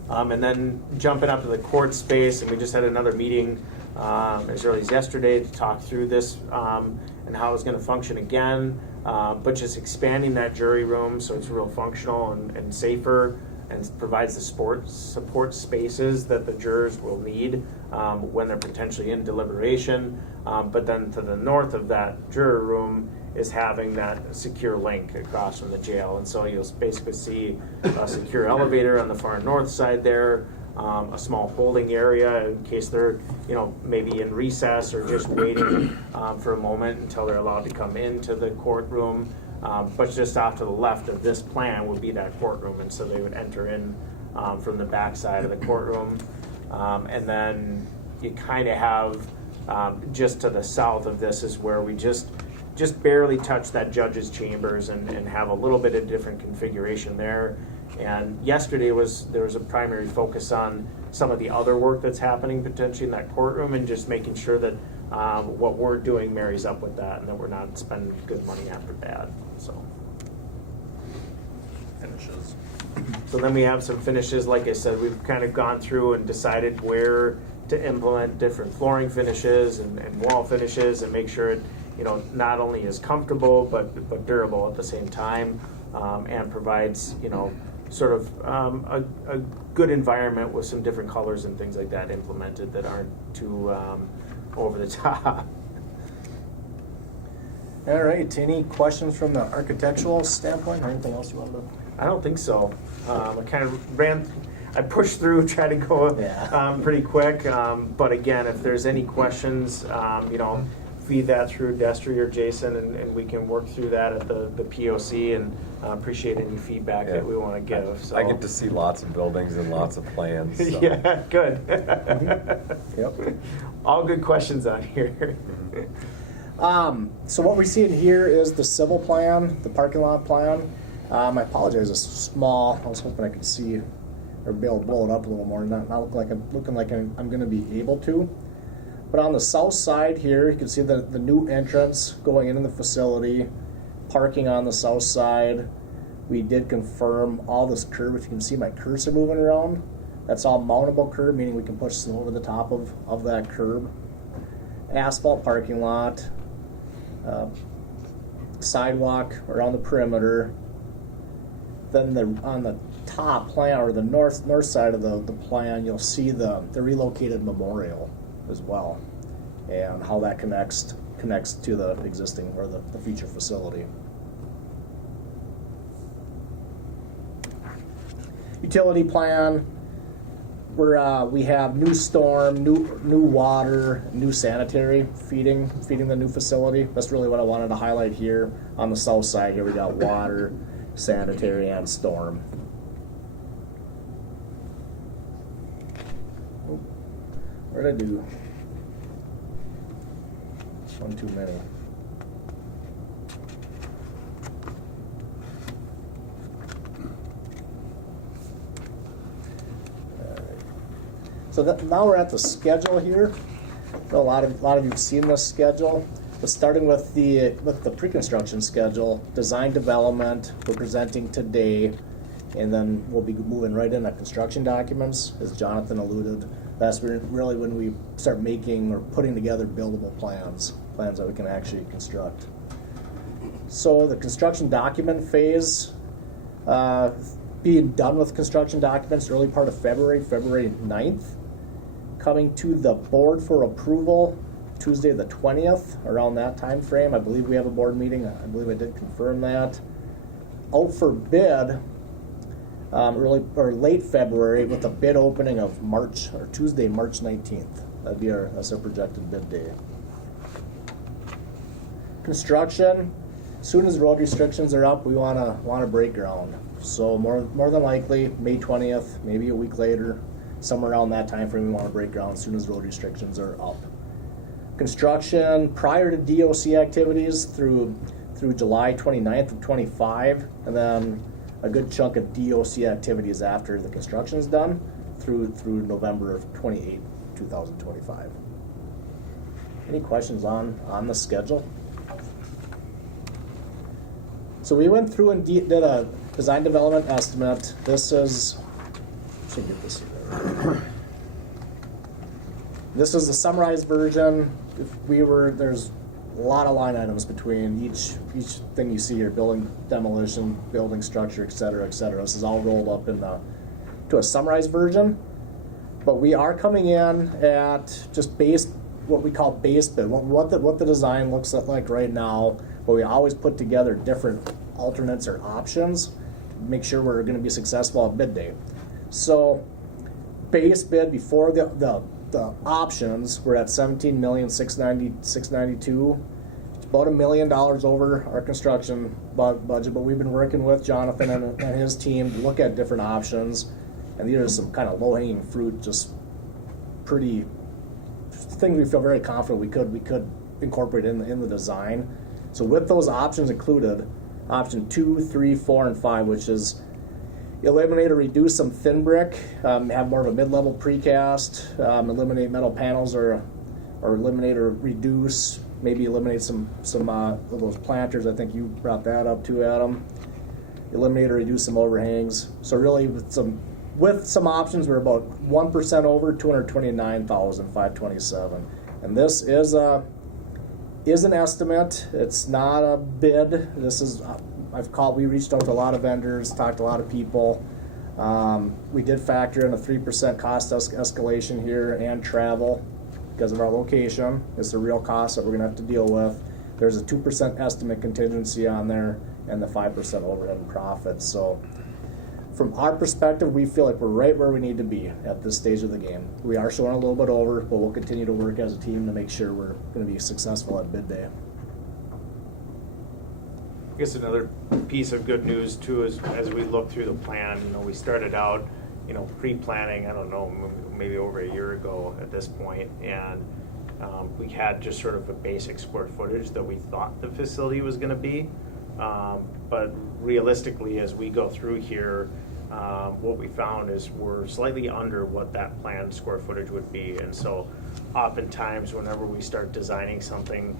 And then jumping up to the court space, and we just had another meeting as early as yesterday to talk through this and how it's going to function again, but just expanding that jury room so it's real functional and safer, and provides the support spaces that the jurors will need when they're potentially in deliberation. But then to the north of that juror room is having that secure link across from the jail. And so you'll basically see a secure elevator on the far north side there, a small holding area in case they're, maybe in recess or just waiting for a moment until they're allowed to come into the courtroom. But just off to the left of this plan would be that courtroom, and so they would enter in from the back side of the courtroom. And then you kind of have just to the south of this is where we just barely touch that judge's chambers and have a little bit of different configuration there. And yesterday there was a primary focus on some of the other work that's happening potentially in that courtroom, and just making sure that what we're doing marries up with that, and that we're not spending good money after bad. So Finishes. So then we have some finishes, like I said, we've kind of gone through and decided where to implement different flooring finishes and wall finishes and make sure it, not only is comfortable, but durable at the same time, and provides, sort of a good environment with some different colors and things like that implemented that aren't too over the top. All right, any questions from the architectural standpoint or anything else you wanted to? I don't think so. I kind of I pushed through, tried to go pretty quick. But again, if there's any questions, feed that through Destry or Jason, and we can work through that at the POC, and appreciate any feedback that we want to give. So I get to see lots of buildings and lots of plans. So. Yeah, good. Yep. All good questions on here. So what we see in here is the civil plan, the parking lot plan. I apologize, it's small. I was hoping I could see or be able to blow it up a little more, not looking like I'm going to be able to. But on the south side here, you can see the new entrance going into the facility, parking on the south side. We did confirm all this curb. If you can see my cursor moving around, that's all mountable curb, meaning we can push snow over the top of that curb. Asphalt parking lot, sidewalk around the perimeter. Then on the top plan, or the north side of the plan, you'll see the relocated memorial as well, and how that connects to the existing or the future facility. Utility plan. We have new storm, new water, new sanitary feeding the new facility. That's really what I wanted to highlight here on the south side. Here we got water, sanitary, and storm. Oh, what did I do? One too many. So now we're at the schedule here. A lot of you've seen this schedule. But starting with the pre-construction schedule, design development, we're presenting today, and then we'll be moving right into construction documents, as Jonathan alluded. That's really when we start making or putting together buildable plans that we can actually construct. So the construction document phase, being done with construction documents early part of February 9th. Coming to the board for approval Tuesday the 20th, around that time frame. I believe we have a board meeting. I believe I did confirm that. Out for bid early or late February, with a bid opening of Tuesday, March 19th. That's our projected bid day. Construction. As soon as road restrictions are up, we want to break ground. So more than likely May 20th, maybe a week later. Somewhere around that time frame, we want to break ground as soon as road restrictions are up. Construction prior to DOC activities through July 29th of 25, and then a good chunk of DOC activities after the construction is done through November of 28, 2025. Any questions on the schedule? So we went through and did a design development estimate. This is, should get this here. This is the summarized version. There's a lot of line items between each thing you see here: building demolition, building structure, et cetera, et cetera. This is all rolled up to a summarized version. But we are coming in at just what we call base bid, what the design looks like right now. But we always put together different alternates or options to make sure we're going to be successful at bid day. So base bid before the options, we're at $17,692,692. It's about $1 million over our construction budget, but we've been working with Jonathan and his team to look at different options, and these are some kind of low-hanging fruit, just pretty things we feel very confident we could incorporate in the design. So with those options included, option 2, 3, 4, and 5, which is eliminate or reduce some thin brick, have more of a mid-level precast, eliminate metal panels or eliminate or reduce, maybe eliminate some of those planters. I think you brought that up too, Adam. eliminate or reduce some overhangs. So really with some options, we're about 1% over, 229,527. And this is an estimate. It's not a bid. This is, we reached out to a lot of vendors, talked to a lot of people. We did factor in a 3% cost escalation here and travel because of our location. It's the real cost that we're gonna have to deal with. There's a 2% estimate contingency on there and the 5% overhead and profit. So from our perspective, we feel like we're right where we need to be at this stage of the game. We are showing a little bit over, but we'll continue to work as a team to make sure we're gonna be successful at bid day. I guess another piece of good news too is as we look through the plan, we started out, pre-planning, I don't know, maybe over a year ago at this point, and we had just sort of a basic square footage that we thought the facility was going to be. But realistically, as we go through here, what we found is we're slightly under what that planned square footage would be. And so oftentimes whenever we start designing something,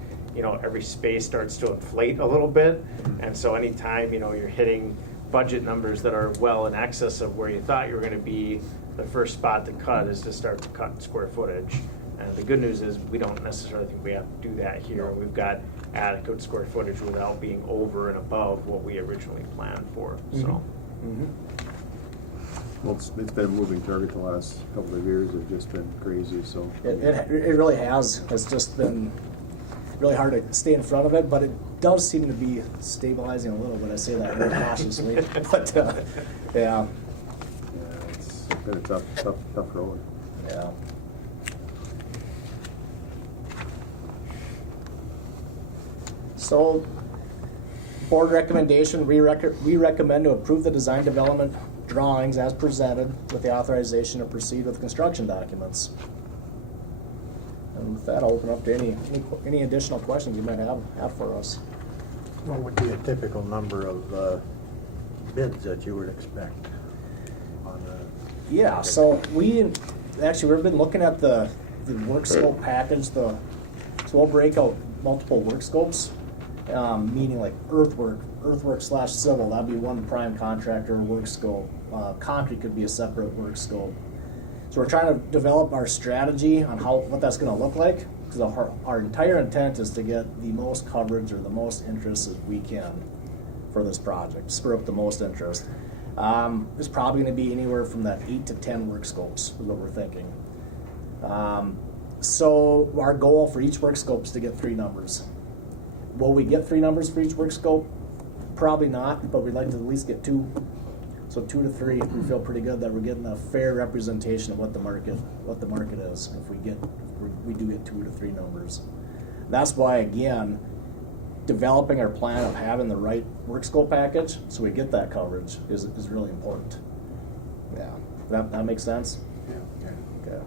every space starts to inflate a little bit. And so anytime, you're hitting budget numbers that are well in excess of where you thought you were going to be, the first spot to cut is to start to cut square footage. And the good news is we don't necessarily think we have to do that here. We've got adequate square footage without being over and above what we originally planned for. So. Well, it's been a moving target the last couple of years. It's just been crazy. So It really has. It's just been really hard to stay in front of it, but it does seem to be stabilizing a little bit. I say that very cautiously, but yeah. yeah, it's been a tough road. Yeah. So, board recommendation, we recommend to approve the design development drawings as presented with the authorization to proceed with construction documents. And with that, I'll open up to any additional questions you might have for us. What would be a typical number of bids that you would expect on the? Yeah, so we've been looking at the work scope package. So we'll break out multiple work scopes, meaning like earthwork / civil. That'd be one prime contractor work scope. Concrete could be a separate work scope. So we're trying to develop our strategy on what that's going to look like, because our entire intent is to get the most coverage or the most interest as we can for this project, spur up the most interest. It's probably going to be anywhere from that 8 to 10 work scopes is what we're thinking. So our goal for each work scope is to get 3 numbers. Will we get 3 numbers for each work scope? Probably not, but we'd like to at least get 2. So 2 to 3, we feel pretty good that we're getting a fair representation of what the market is. If we do get 2 to 3 numbers, that's why again, developing our plan of having the right work scope package so we get that coverage is really important. Yeah, that makes sense. Yeah. Okay.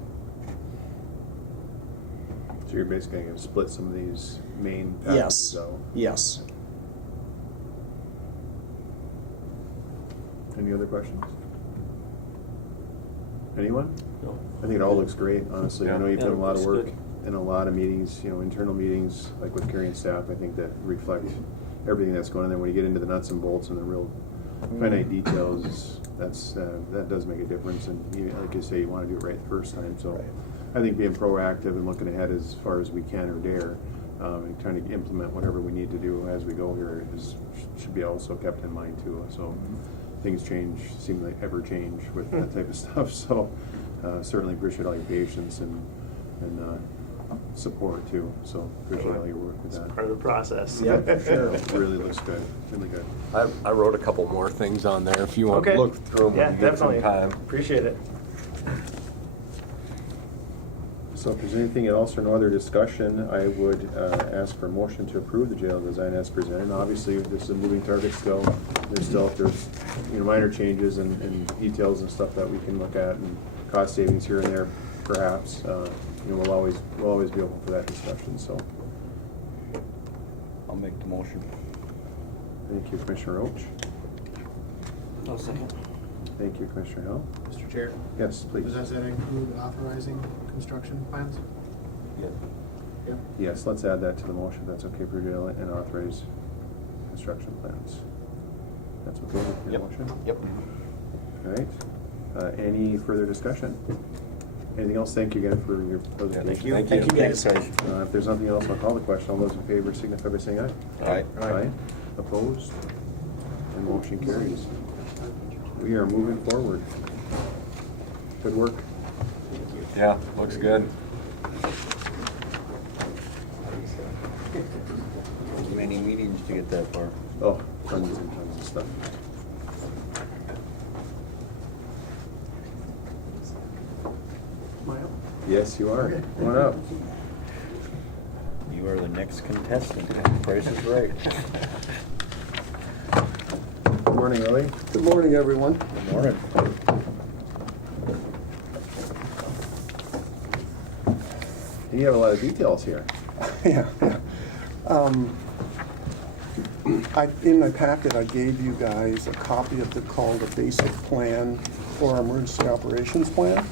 So you're basically going to split some of these main packages out. Yes. Any other questions? Anyone? No. I think it all looks great, honestly. I know you've done a lot of looks work good. in a lot of meetings, internal meetings, like with Carrie and staff. I think that reflect everything that's going on there. When you get into the nuts and bolts and the real finite details, that does make a difference. And like you say, you want to do it right the first time. So Right. I think being proactive and looking ahead as far as we can or dare, and trying to implement whatever we need to do as we go here should be also kept in mind too. So things seem like ever change with that type of stuff. So certainly appreciate all your patience and support too. So appreciate all your work with that. Part of the process. Yeah, for sure. It really looks good, really good. I wrote a couple more things on there if you want Okay. to look through them Yeah, when you get some definitely. time. Appreciate it. So if there's anything else or no other discussion, I would ask for a motion to approve the jail design as presented. And obviously, this is a moving target still. There's minor changes and details and stuff that we can look at, and cost savings here and there, perhaps. We'll always be open for that discussion. So I'll make the motion. thank you, Commissioner Roach. No second. Thank you, Commissioner Hill. Mr. Chair, Yes, please. does that include authorizing construction plans? Yeah. Yep. Yes, let's add that to the motion. That's okay for you, and authorize construction plans That's okay with your Yep. motion? Yep. All right. Any further discussion? Anything else? Thank you again for your presentation. Thank you. Thank you, guys. If there's nothing else, I'll call the question. All those in favor signify by saying aye. All right. Aye. Opposed? And motion carries. We are moving forward. Good work. Yeah, looks good. Many meetings to get that far. Oh, tons and tons of stuff. Yes, you are. Come on up. You are the next contestant. Price is right. Good morning, Ellie. Good morning, everyone. Good morning. You have a lot of details here. Yeah. In my packet, I gave you guys a copy of called a basic plan for our emergency operations plan.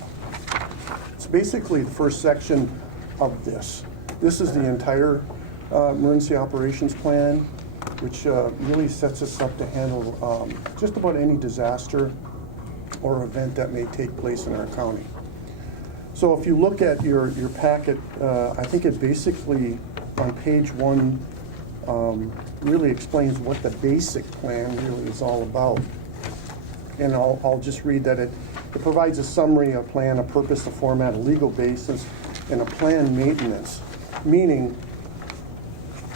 It's basically the first section of this. This is the entire emergency operations plan, which really sets us up to handle just about any disaster or event that may take place in our county. So if you look at your packet, I think it basically, on page 1, really explains what the basic plan really is all about. And I'll just read that it provides a summary, a plan, a purpose, a format, a legal basis, and a plan maintenance, meaning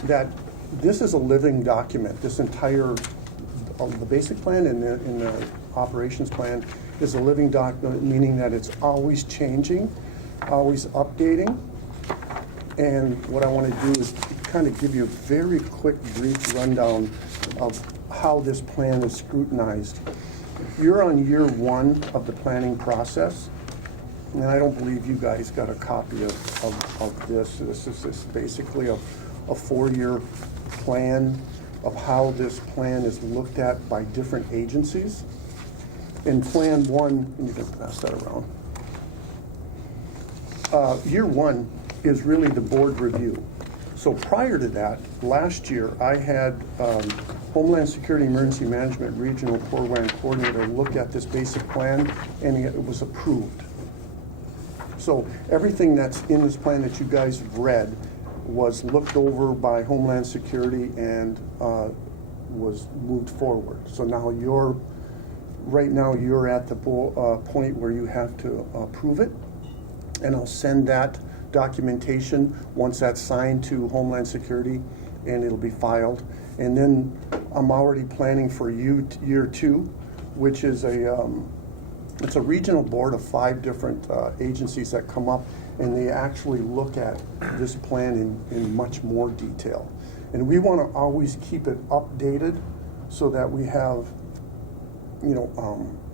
that this is a living document. This entire, the basic plan and the operations plan is a living document, meaning that it's always changing, always updating. And what I want to do is kind of give you a very quick, brief rundown of how this plan is scrutinized. You're on year 1 of the planning process, and I don't believe you guys got a copy of this. This is basically a 4-year plan of how this plan is looked at by different agencies. In Plan 1, you can pass that around. Year 1 is really the board review. So prior to that, last year, I had Homeland Security Emergency Management Regional Program Coordinator look at this basic plan, and it was approved. So everything that's in this plan that you guys have read was looked over by Homeland Security and was moved forward. So now right now you're at the point where you have to approve it, and I'll send that documentation once that's signed to Homeland Security, and it'll be filed. And then I'm already planning for year 2, which is it's a regional board of 5 different agencies that come up, and they actually look at this plan in much more detail. And we want to always keep it updated so that we have,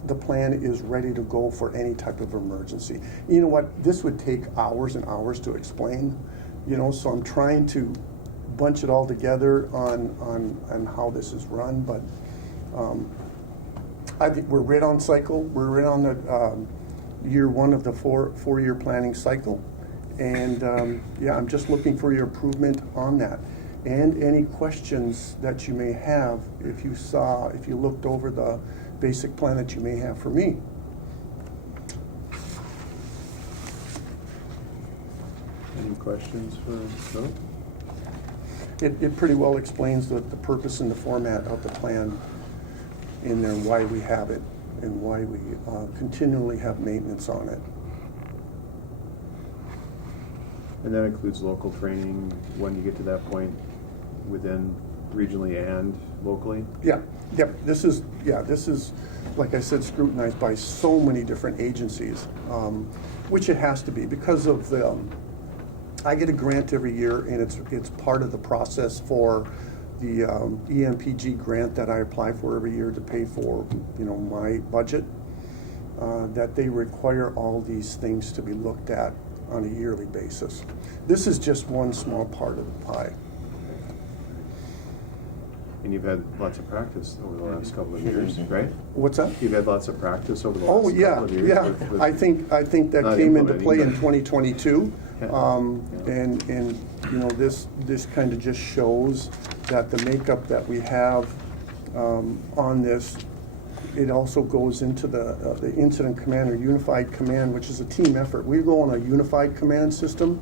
the plan is ready to go for any type of emergency. You know what? This would take hours and hours to explain, so I'm trying to bunch it all together on how this is run, but I think we're right on cycle. We're right on the year 1 of the 4-year planning cycle. And I'm just looking for your improvement on that. And any questions that you may have if you looked over the basic plan that you may have for me. Any questions for Phil? It pretty well explains the purpose and the format of the plan in there, why we have it, and why we continually have maintenance on it. And that includes local training when you get to that point within regionally and locally? Yeah, yep. This is, like I said, scrutinized by so many different agencies, which it has to be because of the. I get a grant every year, and it's part of the process for the EMPG grant that I apply for every year to pay for, my budget. That they require all these things to be looked at on a yearly basis. This is just one small part of the pie. And you've had lots of practice over the last couple of years, right? What's that? You've had lots of practice over the last Oh, yeah, couple of years. yeah. with I think that not came into implementing, play in but- 2022. Yeah. And this kind of just shows that the makeup that we have on this. It also goes into the incident command or unified command, which is a team effort. We go on a unified command system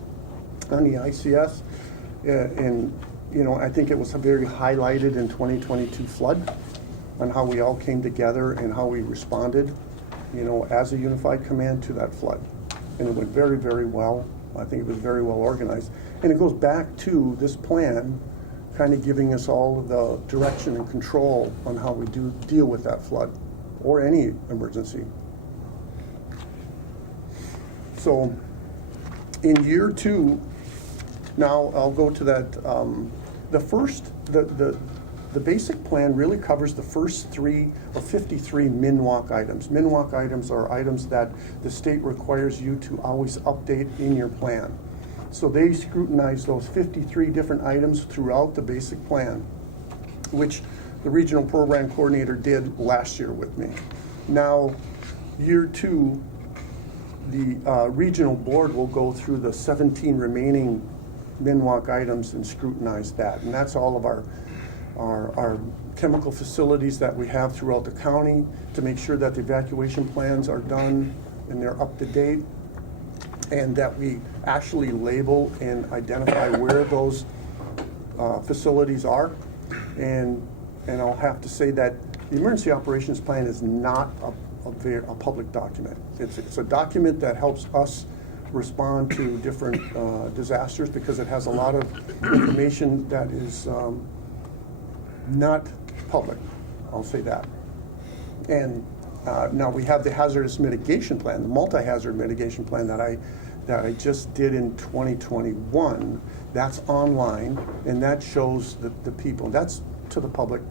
on the ICS, and I think it was very highlighted in 2022 flood on how we all came together and how we responded, as a unified command to that flood. And it went very, very well. I think it was very well organized. And it goes back to this plan kind of giving us all of the direction and control on how we do deal with that flood or any emergency. So in year 2, now I'll go to that, the basic plan really covers the first 3 or 53 MNWAC items. MNWAC items are items that the state requires you to always update in your plan. So they scrutinize those 53 different items throughout the basic plan, which the regional program coordinator did last year with me. Now, year 2, the regional board will go through the 17 remaining MNWAC items and scrutinize that. And that's all of our chemical facilities that we have throughout the county to make sure that the evacuation plans are done and they're up to date, and that we actually label and identify where those facilities are. And I'll have to say that the emergency operations plan is not a public document. It's a document that helps us respond to different disasters because it has a lot of information that is not public, I'll say that. And now we have the hazardous mitigation plan, the multi-hazard mitigation plan that I just did in 2021. That's online, and that shows the people, that's to the public,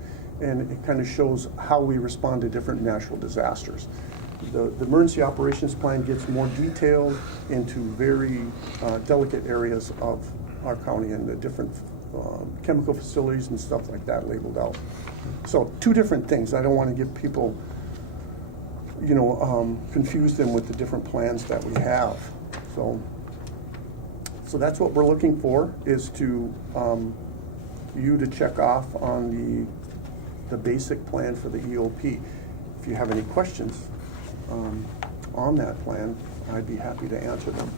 and it kind of shows how we respond to different natural disasters. The emergency operations plan gets more detailed into very delicate areas of our county and the different chemical facilities and stuff like that labeled out. So 2 different things. I don't want to give people, confuse them with the different plans that we have. So that's what we're looking for, is to you to check off on the basic plan for the EOP. If you have any questions on that plan, I'd be happy to answer them.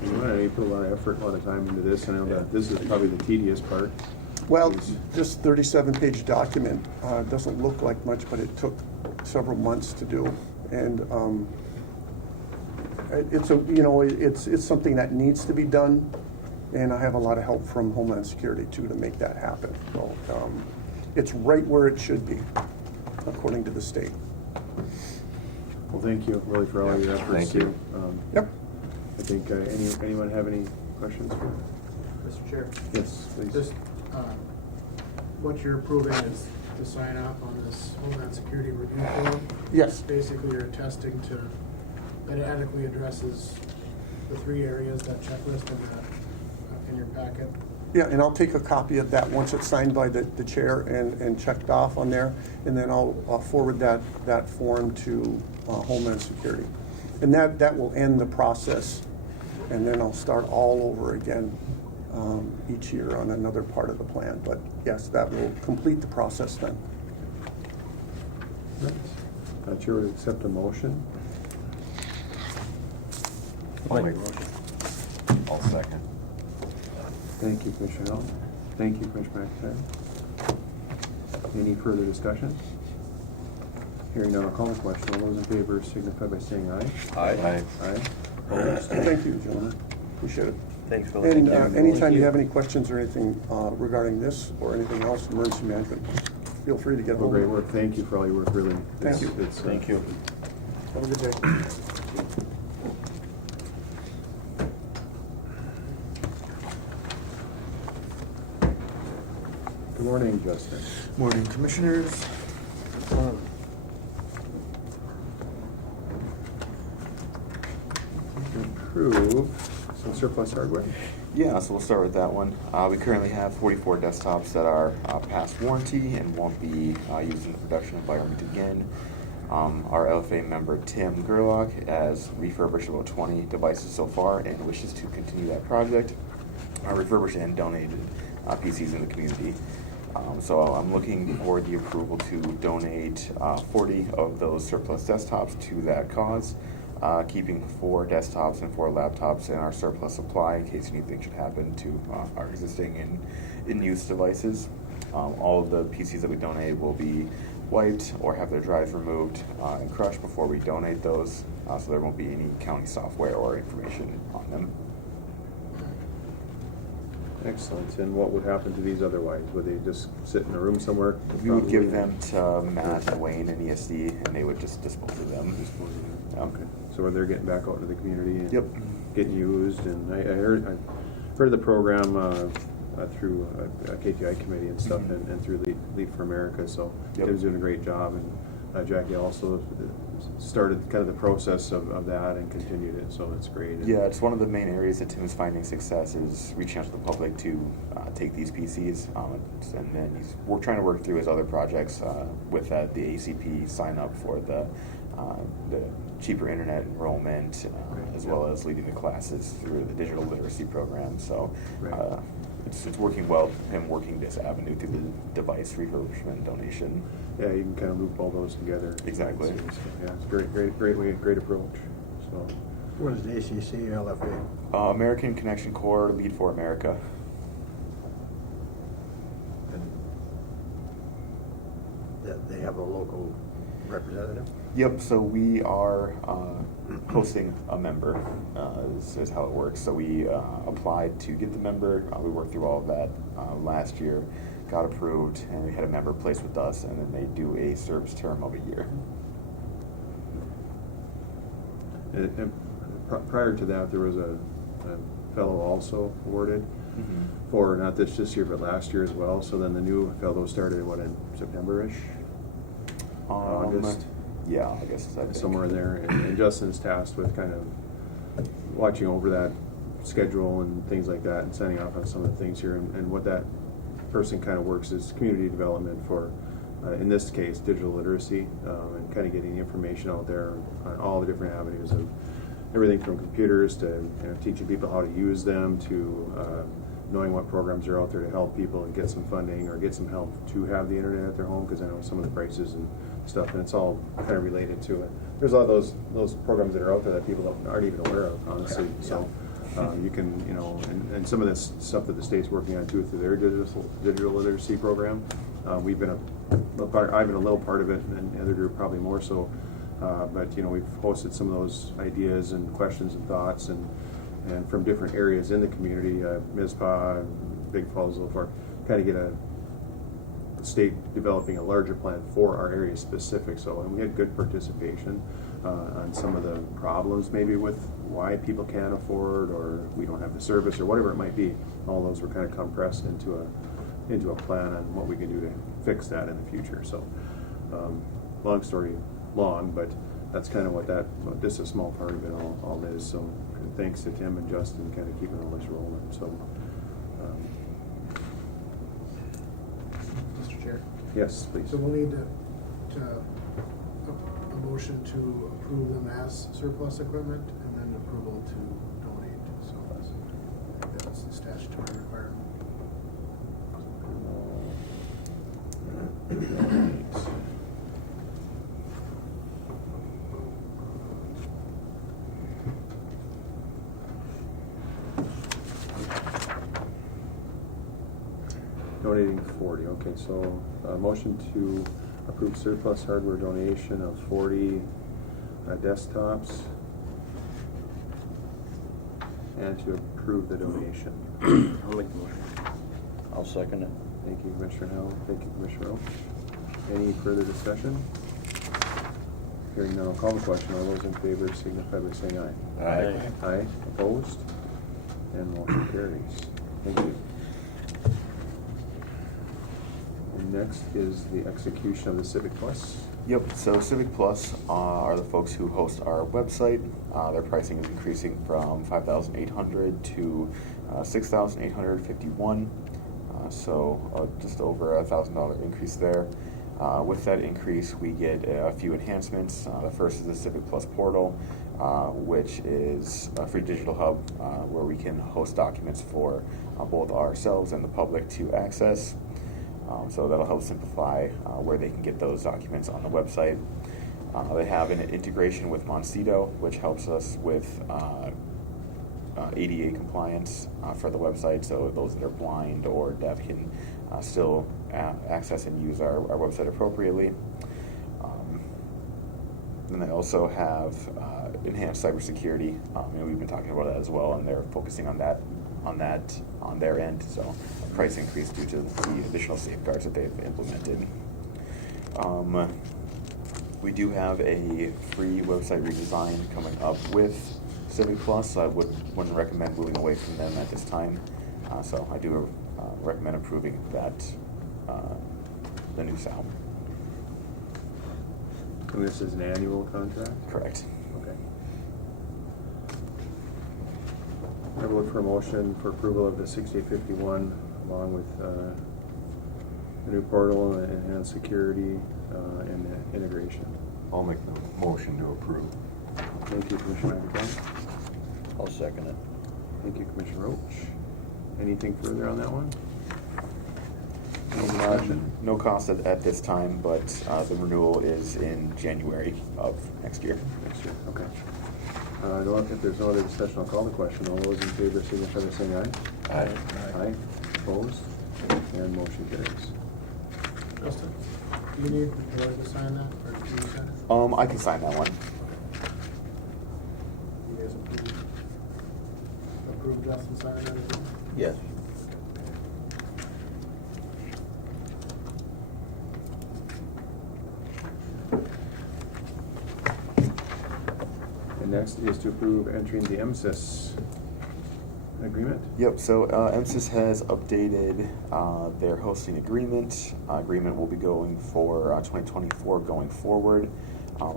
You put a lot of effort, a lot of time into this. I know that this is probably the tedious part. Well, this 37-page document doesn't look like much, but it took several months to do, and it's something that needs to be done, and I have a lot of help from Homeland Security too to make that happen. So it's right where it should be, according to the state. Well, thank you really for all your efforts. Thank you. Yep. I think anyone have any questions? Mr. Chair, Yes, please. just what you're approving is to sign off on this Homeland Security review form. Yes. Basically, you're attesting that it adequately addresses the 3 areas, that checklist in your packet. Yeah, and I'll take a copy of that once it's signed by the chair and checked off on there, and then I'll forward that form to Homeland Security. And that will end the process, and then I'll start all over again each year on another part of the plan. But yes, that will complete the process then. Chair would accept a motion. I'll make a motion. I'll second. Thank you, Commissioner Hall. Thank you, Commissioner McIntyre. Any further discussion? Hearing none, I'll call the question. All those in favor signify by saying aye. Aye. Aye. Opposed? Thank you, gentlemen. Appreciate it. Thanks, Phil. And Thank you. anytime you have any questions or anything regarding this or anything else, emergency management, feel free to get Well, hold great of me. work. Thank you for all your work, really. Thank you. Thank you. Have a good day. Good morning, Justin. Morning, Commissioners. Approve some surplus hardware. Yeah, so we'll start with that one. We currently have 44 desktops that are past warranty and won't be used in the production environment again. Our LFA member Tim Gerlach has refurbished about 20 devices so far and wishes to continue that project. Refurbished and donated PCs in the community. So I'm looking for the approval to donate 40 of those surplus desktops to that cause, keeping 4 desktops and 4 laptops in our surplus supply in case anything should happen to our existing and in-use devices. All of the PCs that we donate will be wiped or have their drives removed and crushed before we donate those, so there won't be any county software or information on them. Excellent. And what would happen to these otherwise? Would they just sit in a room somewhere? We would give them to Matt, Wayne, and ESD, and they would just dispose of them. Okay. So they're getting back out into the community and Yep. getting used. And I heard of the program through a KPI committee and stuff, Mhm. and through Leap for America. So Yep. Tim's doing a great job, and Jackie also started kind of the process of that and continued it. So it's great. And Yeah, it's one of the main areas that Tim is finding success is reaching out to the public to take these PCs, and then we're trying to work through his other projects with that, the ACP sign up for the cheaper internet enrollment, as well as leading the classes through the digital literacy program. So Right. it's working well. Him working this avenue through the device refurbishment donation. Yeah, you can kind of loop all those together. Exactly. So, yeah, it's great way, great approach. So. What is the ACC LFA? American Connection Corps, Lead for America. That they have a local representative? Yep, so we are hosting a member, is how it works. So we applied to get the member. We worked through all of that last year, got approved, and we had a member placed with us, and then they do a service term of a year. And prior to that, there was a fellow also awarded for not this year, but last year as well. So then the new fellow started, what, in September-ish? August? Yeah, August. I think. Somewhere in there. And Justin's tasked with kind of watching over that schedule and things like that and signing off on some of the things here. And what that person kind of works is community development for, in this case, digital literacy, and kind of getting information out there on all the different avenues of everything from computers to teaching people how to use them to knowing what programs are out there to help people and get some funding or get some help to have the internet at their home, because I know some of the prices and stuff, and it's all kind of related to it. There's a lot of those programs that are out there that people aren't even aware of, honestly. So you can, and some of this stuff that the state's working on too through their digital literacy program. We've been I've been a little part of it, and the other group probably more so. But we've hosted some of those ideas and questions and thoughts, and from different areas in the community, Mizpah, Big Falls, so forth, kind of get a state developing a larger plan for our area specific. So, and we had good participation on some of the problems maybe with why people can't afford, or we don't have the service, or whatever it might be. All those were kind of compressed into a plan on what we can do to fix that in the future. So, long story long, but that's kind of what just a small part of it all is. So thanks to Tim and Justin kind of keeping all this rolling. So Mr. Chair. yes, please. So we'll need a motion to approve them as surplus equipment and then approval to donate. So that's the statutory requirement. Donating 40. Okay, so motion to approve surplus hardware donation of 40 desktops and to approve the donation. I'll make the motion. I'll second it. Thank you, Commissioner Howell. Thank you, Commissioner Roach. Any further discussion? Hearing none, I'll call the question. All those in favor signify by saying aye. Aye. Aye. Opposed? And motion carries. Thank you. And next is the execution of the Civic Plus. Yep, so Civic Plus are the folks who host our website. Their pricing is increasing from $5,800 to $6,851. So just over $1,000 increase there. With that increase, we get a few enhancements. The first is the Civic Plus portal, which is a free digital hub where we can host documents for both ourselves and the public to access. So that'll help simplify where they can get those documents on the website. They have an integration with Moncito, which helps us with ADA compliance for the website, so those that are blind or deaf can still access and use our website appropriately. And they also have enhanced cybersecurity, and we've been talking about that as well, and they're focusing on that on their end, so a price increase due to the additional safeguards that they've implemented. We do have a free website redesign coming up with Civic Plus, so I wouldn't recommend moving away from them at this time. So I do recommend approving that, the new SAL. And this is an annual contract? Correct. Okay. I will look for a motion for approval of the 6851 along with the new portal and enhanced security and the integration. I'll make the motion to approve. Thank you, Commissioner McIntyre. I'll second it. Thank you, Commissioner Roach. Anything further on that one? No cost at this time, but the renewal is in January of next year. Next year, okay. If there's no other discussion, I'll call the question. All those in favor signify by saying aye. Aye. Aye. Opposed? And motion carries. Justin, do you need Roy to sign that, or do you sign it? I can sign that one. You guys approve Justin signing that as well? Yes. And next is to approve entering the MSIS agreement. Yep, so MSIS has updated their hosting agreement. Agreement will be going for 2024 going forward.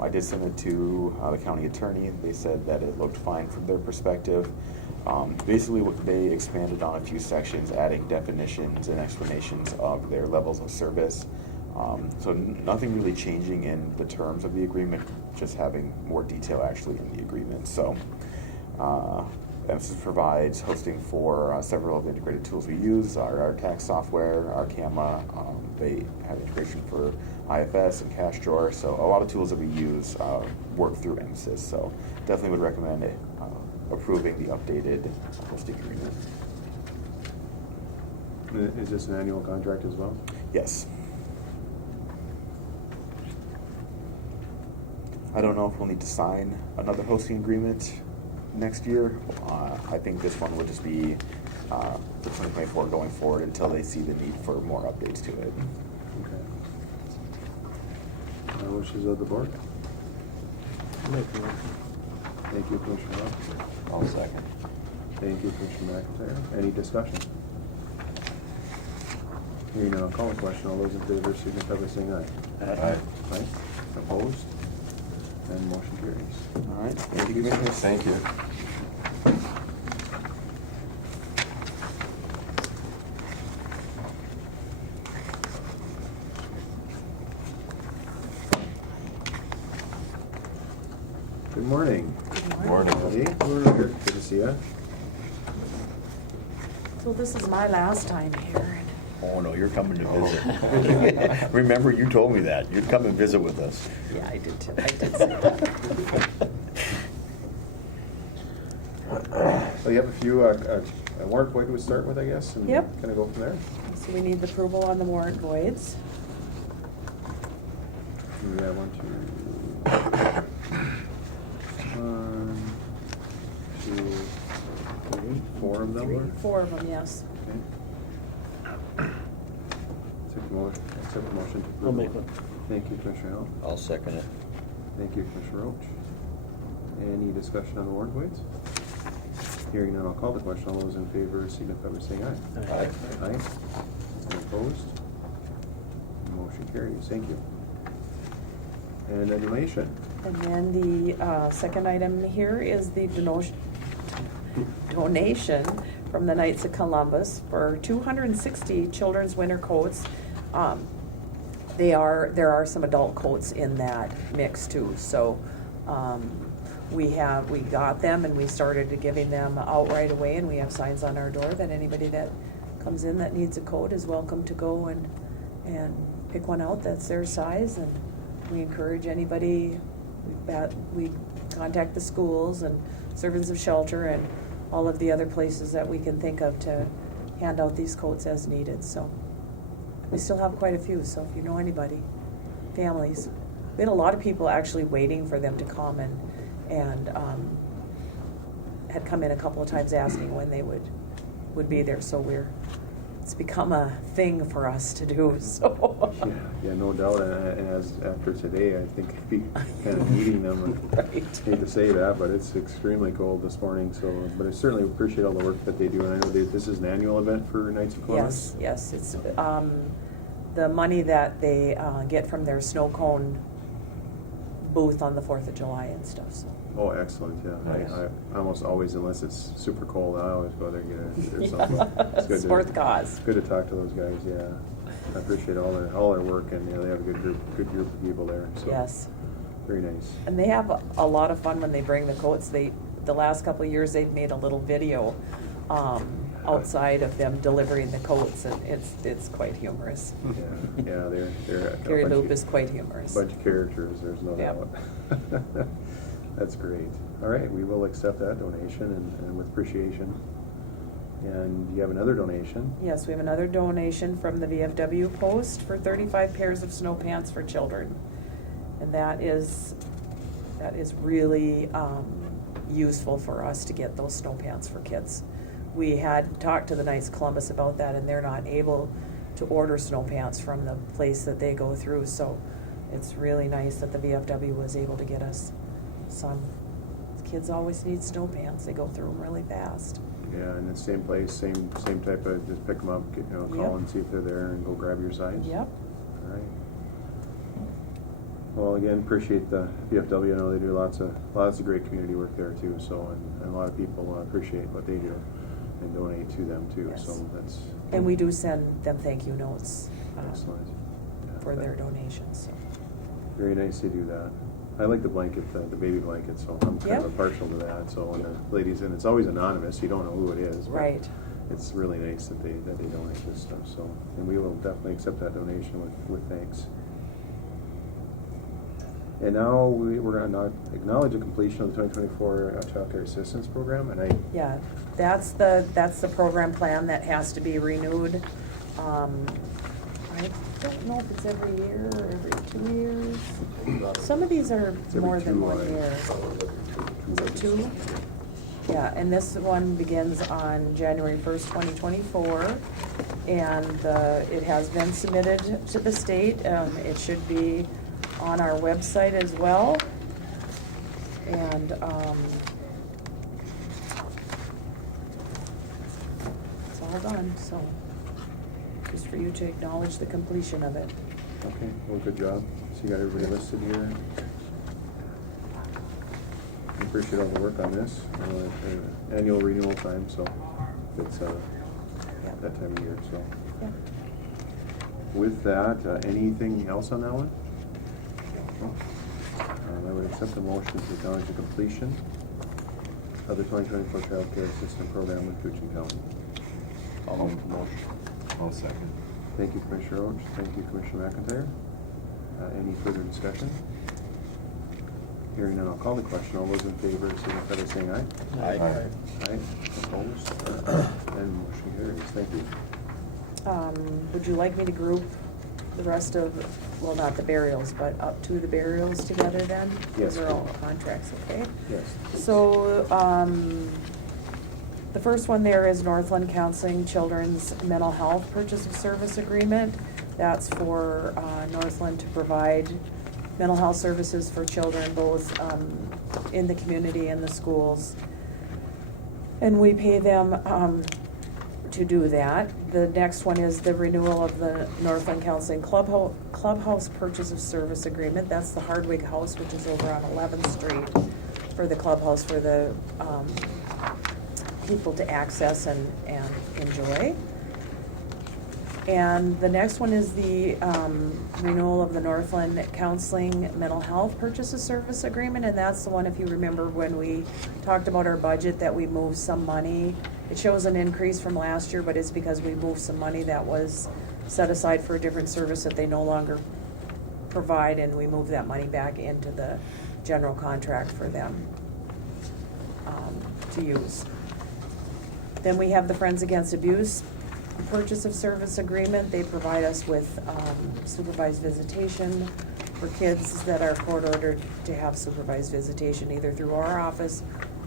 I did send it to the county attorney. They said that it looked fine from their perspective. Basically, they expanded on a few sections, adding definitions and explanations of their levels of service. So nothing really changing in the terms of the agreement, just having more detail actually in the agreement. So MSIS provides hosting for several of the integrated tools we use, our tax software, our CAMA. They have integration for IFS and Cash Drawer. So a lot of tools that we use work through MSIS. So definitely would recommend approving the updated hosting agreement. Is this an annual contract as well? Yes. I don't know if we'll need to sign another hosting agreement next year. I think this one will just be for 2024 going forward until they see the need for more updates to it. Okay. Wishes of the board? Make the motion. Thank you, Commissioner Roach. I'll second. Thank you, Commissioner McIntyre. Any discussion? Hearing none, I'll call the question. All those in favor signify by saying aye. Aye. Aye. Opposed? And motion carries. All right. Thank you, Commissioners. Thank you. Good morning. Morning. Howdy. Good to see you. So this is my last time here. Oh, no, you're coming to visit. Remember, you told me that. You'd come and visit with us. Yeah, I did too. I did say that. So you have a few warrant void to start with, I guess? And Yep. kind of go from there? So we need the approval on the warrant voids. We have 1, 2, 3, 4 of them. Three, were? 4 of them, yes. Okay. Accept the motion to approve. I'll make one. Thank you, Commissioner Hill. I'll second it. Thank you, Commissioner Roach. Any discussion on the warrant voids? Hearing none, I'll call the question. All those in favor signify by saying aye. Aye. Aye. Any opposed? Motion carries. Thank you. And then donation. And then the second item here is the donation from the Knights of Columbus for 260 children's winter coats. There are some adult coats in that mix too. So we got them and we started giving them out right away, and we have signs on our door that anybody that comes in that needs a coat is welcome to go and and pick one out that's their size, and we encourage anybody, we contact the schools and servants of shelter and all of the other places that we can think of to hand out these coats as needed, so. We still have quite a few, so if you know anybody, families. We had a lot of people actually waiting for them to come and had come in a couple of times asking when they would be there, so it's become a thing for us to do, so. Yeah, no doubt, and as after today, I think I'd be kind of needing them. Right. Hate to say that, but it's extremely cold this morning, so, but I certainly appreciate all the work that they do, and I know this is an annual event for Knights of Columbus? Yes, it's the money that they get from their snow cone booth on the 4th of July and stuff, so. Oh, excellent, yeah. Nice. I almost always, unless it's super cold, I always go there and get or Yeah, something. It's good it's worth the cause. Good to talk to those guys, yeah. I appreciate all their work, and, they have a good group of people there, so. Yes. Very nice. And they have a lot of fun when they bring the coats. The last couple of years, they've made a little video outside of them delivering the coats, and it's quite humorous. Yeah, they're. Gary Loop is quite humorous. Bunch of characters, there's no Yep. doubt. That's great. All right, we will accept that donation and with appreciation. And you have another donation. Yes, we have another donation from the VFW Post for 35 pairs of snow pants for children. And that is really useful for us to get those snow pants for kids. We had talked to the Knights of Columbus about that, and they're not able to order snow pants from the place that they go through, so it's really nice that the VFW was able to get us some. Kids always need snow pants, they go through them really fast. Yeah, in the same place, same type of, just pick them up, call Yep. and see if they're there and go grab your size. Yep. All right. Well, again, appreciate the VFW. I know they do lots of great community work there too. So, and a lot of people appreciate what they do and donate to them too. Yes. So that's. And we do send them thank you notes Excellent. Yeah, for their donations, so. Very nice to do that. I like the blanket, the baby blanket, so I'm kind Yep. of partial to that. So when the ladies, and it's always anonymous, you don't know who it is. But Right. It's really nice that they donate this stuff. So, and we will definitely accept that donation with thanks. And now we're going to acknowledge the completion of the 2024 Child Care Assistance Program, and Yeah, that's the program plan that has to be renewed. I don't know if it's every year or every 2 years. Some of these are it's every more than 2 1 years. year. Is it 2? Yeah, and this one begins on January 1st, 2024, and it has been submitted to the state. It should be on our website as well, and it's all done, so just for you to acknowledge the completion of it. okay, well, good job. So you got everybody listed here. I appreciate all the work on this. Annual renewal time, so it's Yeah. that time of year. So Yeah. with that, anything else on that one? I would accept the motion to acknowledge the completion of the 2024 Child Care Assistance Program with Koochiching County. I'll make the motion. I'll second. Thank you, Commissioner Roach. Thank you, Commissioner McIntyre. Any further discussion? Hearing none, I'll call the question. All those in favor, signify by saying aye. Aye. Aye. Opposed? And motion carries. Thank you. Would you like me to group the rest of, well, not the burials, but up to the burials together then? Yes, Those are all please. contracts, okay? Yes. So, the first one there is Northland Counseling Children's Mental Health Purchase of Service Agreement. That's for Northland to provide mental health services for children, both in the community and the schools. And we pay them to do that. The next one is the renewal of the Northland Counseling Clubhouse Purchase of Service Agreement. That's the Hardwick House, which is over on 11th Street, for the clubhouse for the people to access and enjoy. And the next one is the renewal of the Northland Counseling Mental Health Purchase of Service Agreement, and that's the one, if you remember, when we talked about our budget, that we moved some money. It shows an increase from last year, but it's because we moved some money that was set aside for a different service that they no longer provide, and we move that money back into the general contract for them to use. Then we have the Friends Against Abuse purchase of service agreement. They provide us with supervised visitation for kids that are court ordered to have supervised visitation, either through our office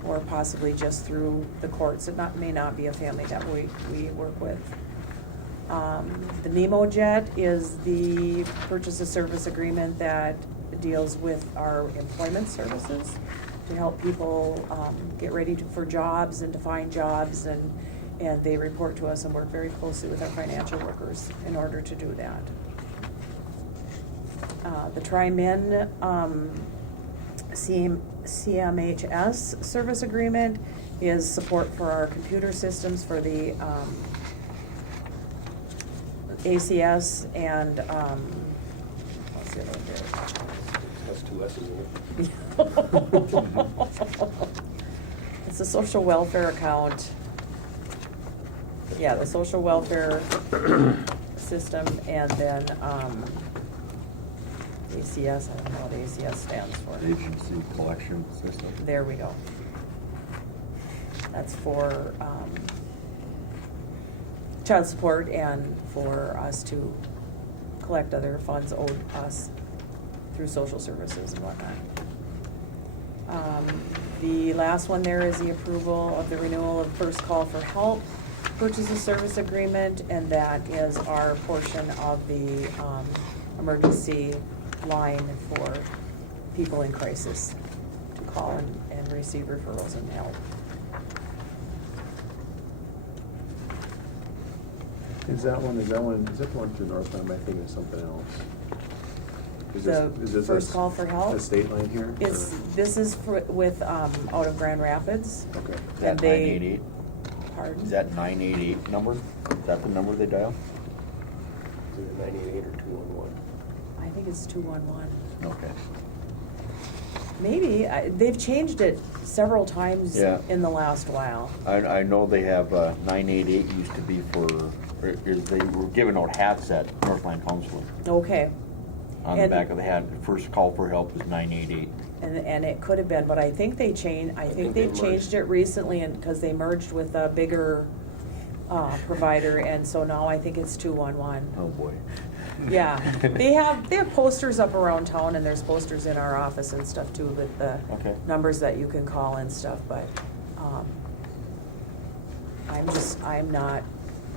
or possibly just through the courts. It may not be a family that we work with. The Nemo Jet is the purchase of service agreement that deals with our employment services to help people get ready for jobs and to find jobs, and they report to us and work very closely with our financial workers in order to do that. The Tri-Min CMHS service agreement is support for our computer systems for the ACS and what's the other one there? That's two S's in it. It's a social welfare account. Yeah, the social welfare system, and then ACS, I don't know what ACS stands for. Agency collection system. There we go. That's for child support and for us to collect other funds owed us through social services and whatnot. The last one there is the approval of the renewal of First Call for Help purchase of service agreement, and that is our portion of the emergency line for people in crisis to call and receive referrals and help. Is that the one through North Line? I think it's something else. Is this First Call for Help? A state line here? This is with out of Grand Rapids. Okay. Is that 988? Pardon? Is that 988 number? Is that the number they dial? Is it 988 or 211? I think it's 211. Okay. Maybe, they've changed it several times Yeah. in the last while. I know they have 988 used to be for, they were giving out hats at Northland Council. Okay. On the And- back of the hat, First Call for Help is 988. And it could have been, but I think they changed, I think they've changed it recently, and, because they merged with a bigger provider, and so now I think it's 211. Oh, boy. Yeah, they have posters up around town, and there's posters in our office and stuff too, with the Okay. numbers that you can call and stuff, but, I'm not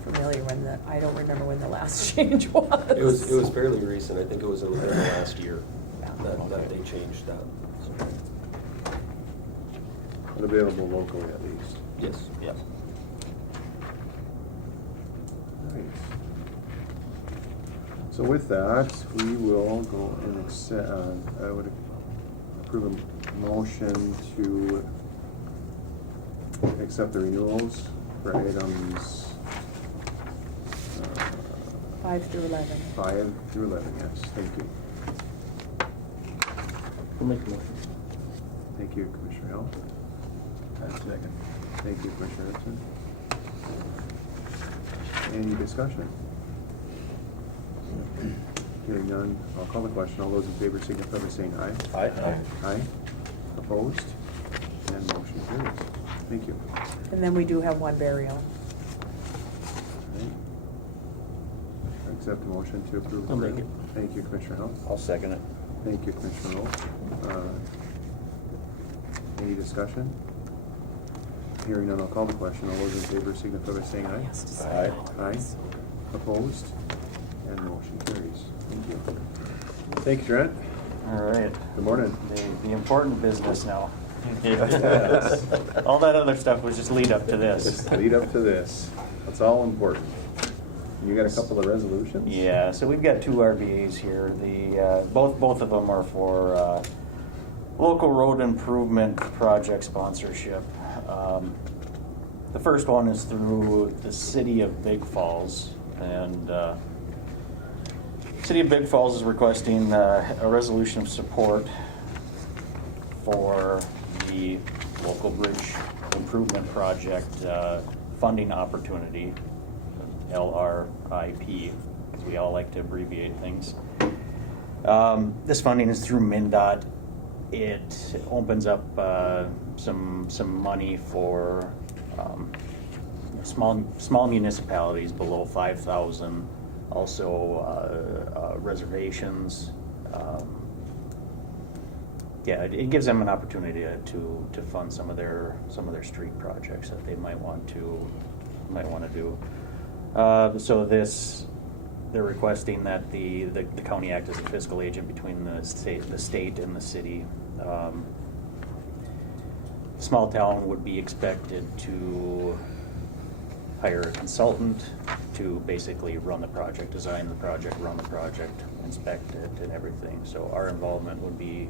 familiar I don't remember when the last change was. It was fairly recent. I think it was in the last year Yeah. that they changed that. So, But available locally at least. yes. Yep. Nice. So with that, we will go and accept, I would approve a motion to accept the renewals for items 5 through 11. 5 through 11, yes, thank you. We'll make a motion. Thank you, Commissioner Hill. Second. Thank you, Commissioner Hudson. Any discussion? Hearing none, I'll call the question. All those in favor signify by saying aye. Aye. Aye. Opposed? And motion carries. Thank you. And then we do have one burial. Right. Accept the motion to approve. I'll make it. Thank you, Commissioner Hill. I'll second it. Thank you, Commissioner Roll. Any discussion? Hearing none, I'll call the question. All those in favor signify by saying aye. Yes, to sign Aye. all of Aye. this. Opposed? And motion carries. Thank you. Thank you, Trent. All right, Good morning. the important business now. Yes. All that other stuff was just lead up to this. Just lead up to this. That's all important. You got a couple of resolutions? Yeah, so we've got two RBAs here. Both of them are for local road improvement project sponsorship. The first one is through the city of Big Falls, and City of Big Falls is requesting a resolution of support for the local bridge improvement project funding opportunity, LRIP. because we all like to abbreviate things. This funding is through MnDOT. It opens up some money for small municipalities below 5,000. Also reservations. Yeah, it gives them an opportunity to fund some of their street projects that they might want to do. So they're requesting that the county act as a fiscal agent between the state and the city. Small town would be expected to hire a consultant to basically run the project, design the project, run the project, inspect it, and everything. So our involvement would be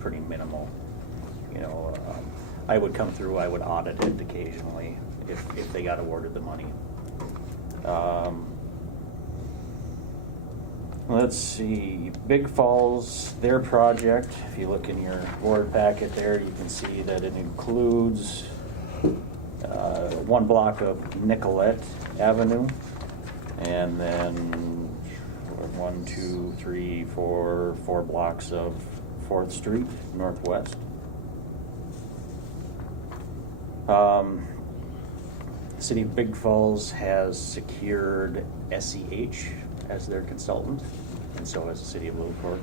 pretty minimal. You know, I would come through, I would audit it occasionally if they got awarded the money. Let's see, Big Falls, their project, if you look in your board packet there, you can see that it includes one block of Nicollet Avenue, and then 1, 2, 3, 4 blocks of 4th Street Northwest. City of Big Falls has secured SEH as their consultant, and so has the City of Little Fork,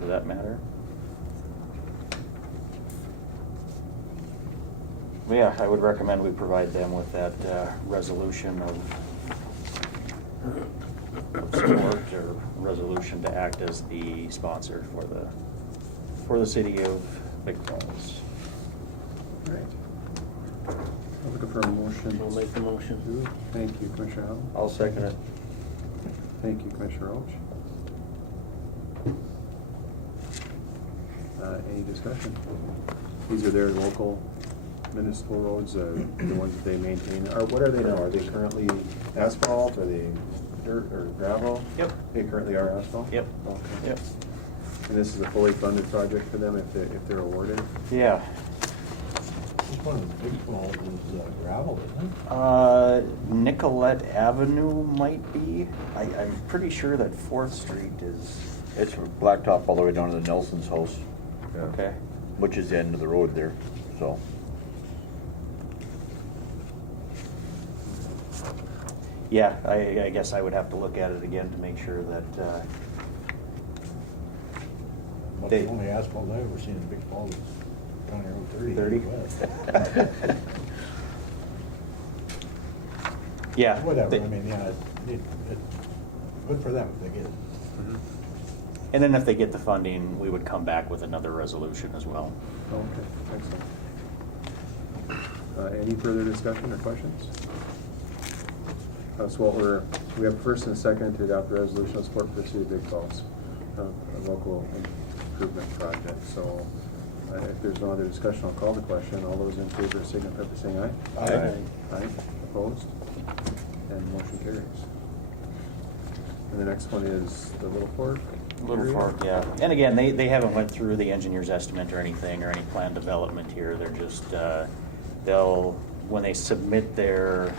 for that matter. But yeah, I would recommend we provide them with that resolution of support, or resolution to act as the sponsor for the City of Big Falls. All right. I'm looking for a motion. I'll make the motion. Thank you, Commissioner Howell. I'll second it. Thank you, Commissioner Roach. Any discussion? These are their local municipal roads, the ones that they maintain. What are they now? Are they currently asphalt? Are they dirt or gravel? Yep. They currently are asphalt? Yep. Okay. Yep. And this is a fully funded project for them if they're awarded? Yeah. This one of the Big Falls is gravel, isn't it? Nicollet Avenue might be. I'm pretty sure that 4th Street is. It's blacktop all the way down to the Nelson's house, Okay. which is the end of the road there, so. Yeah, I guess I would have to look at it again to make sure that, But They- the only asphalt I've ever seen in Big Falls is County Road 30. 30? Yeah. Whatever, they- I mean, yeah, it's good for them if they get it. And then if they get the funding, we would come back with another resolution as well. Okay, excellent. Any further discussion or questions? So we have first and second to adopt the resolution of support for the City of Big Falls, a local improvement project. So if there's no other discussion, I'll call the question. All those in favor signify by saying aye. Aye. Aye, opposed? And motion carries. And the next one is the Little Fork. Little area? Fork, yeah. And again, they haven't went through the engineer's estimate or anything, or any plan development here. They're just, when they submit their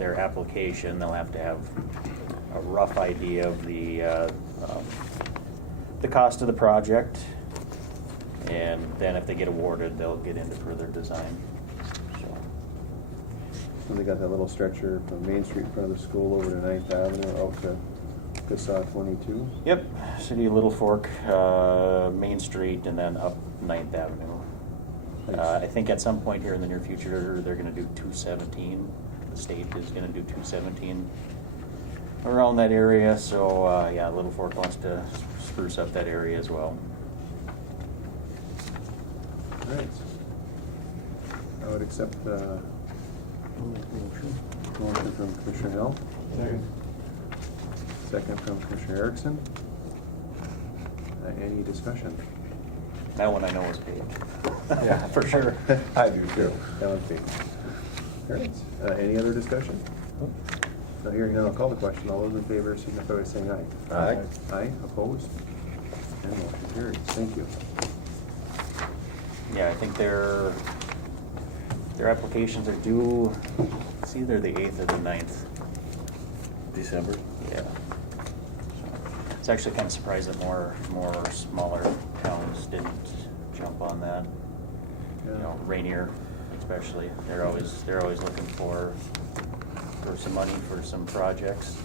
application, they'll have to have a rough idea of the cost of the project. And then if they get awarded, they'll get into further design. So they got that little stretcher from Main Street in front of the school over to 9th Avenue out to Cassaw 22. Yep, City of Little Fork, Main Street, and then up 9th Avenue. I think at some point here in the near future, they're gonna do 217. The state is gonna do 217 around that area, so, yeah, Little Fork wants to spruce up that area as well. All right. I would accept motion from Commissioner Hill. Second. Second from Commissioner Erickson. Any discussion? That one I know is paid. Yeah. For sure. I do too. That one's paid. All right. Any other discussion? No, hearing none, I'll call the question. All those in favor signify by saying aye. Aye. Aye, opposed? And motion carries. Thank you. Yeah, I think their applications are due, it's either the 8th or the 9th. December. Yeah. It's actually kind of surprised that more smaller towns didn't jump on that. You know, Rainier especially, they're always looking for some money for some projects.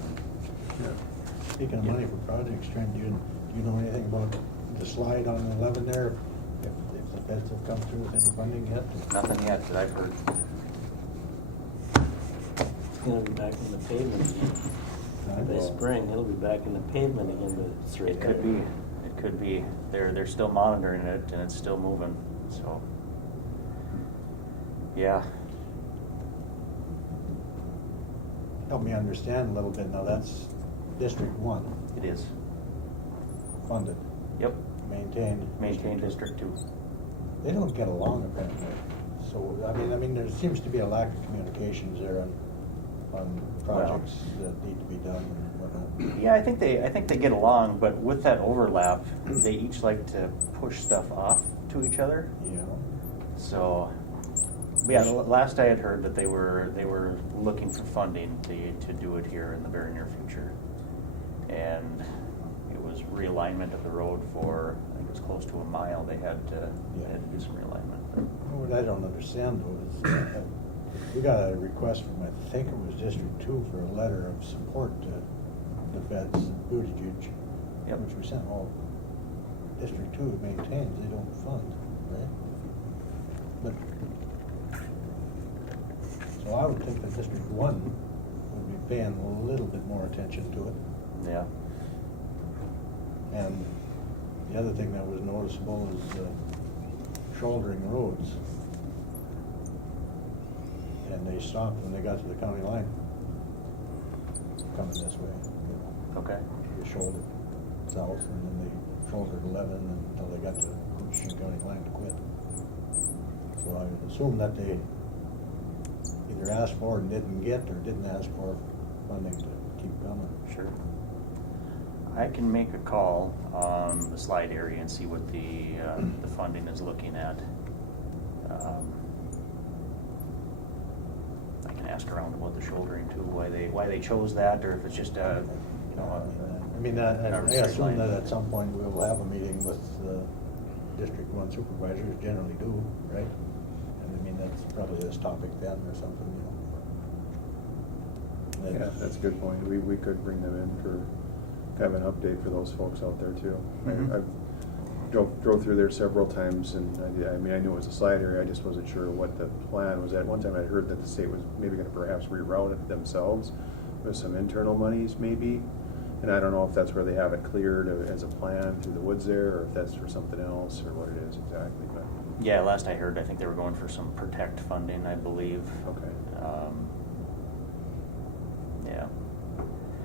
Speaking of money for projects, Trent, do you know anything about the slide on 11 there? If the feds have come through with any funding yet? Nothing yet that I've heard. It's gonna be back in the pavement again. This spring, it'll be back in the pavement again, but it's right It could there. be. It could be. They're still monitoring it and it's still moving. So, yeah. Help me understand a little bit now. That's District 1 It is. funded, Yep. maintained. District 2. They don't get along apparently. So I mean, there seems to be a lack of communications there on projects that need to be done and whatnot. Yeah, I think they get along, but with that overlap, they each like to push stuff off to each other. Yeah. So, yeah, last I had heard that they were looking for funding to do it here in the very near future, and it was realignment of the road for, I think it was close to a mile. They had to do some realignment. What I don't understand though is we got a request from, I think it was District 2 for a letter of support to the feds, Koochiching, Yep. which we sent. Well, District 2 maintains, they don't fund, right? But, so I would think that District 1 would be paying a little bit more attention to it. Yeah. And the other thing that was noticeable is shouldering roads. And they stopped when they got to the county line, coming this way. Okay. They shouldered south, and then they shouldered 11 until they got to Koochiching County line to quit. So I would assume that they either asked for and didn't get, or didn't ask for funding to keep coming. Sure. I can make a call on the slide area and see what the funding is looking at. I can ask around about the shouldering too, why they chose that, or if it's just a, you know, I mean, I assume that at some point we will have a meeting with the District 1 supervisors, generally do, right? And I mean, that's probably this topic then or something, you know. Yeah, that's a good point. We could bring them in for, have an update for those folks out there too. Mhm. I drove through there several times, and I mean, I knew it was a slide area, I just wasn't sure what the plan was. At one time I heard that the state was maybe gonna perhaps reroute it themselves with some internal monies maybe. And I don't know if that's where they have it cleared as a plan through the woods there, or if that's for something else, or what it is exactly, but. yeah, last I heard, I think they were going for some protect funding, I believe. Okay. Yeah.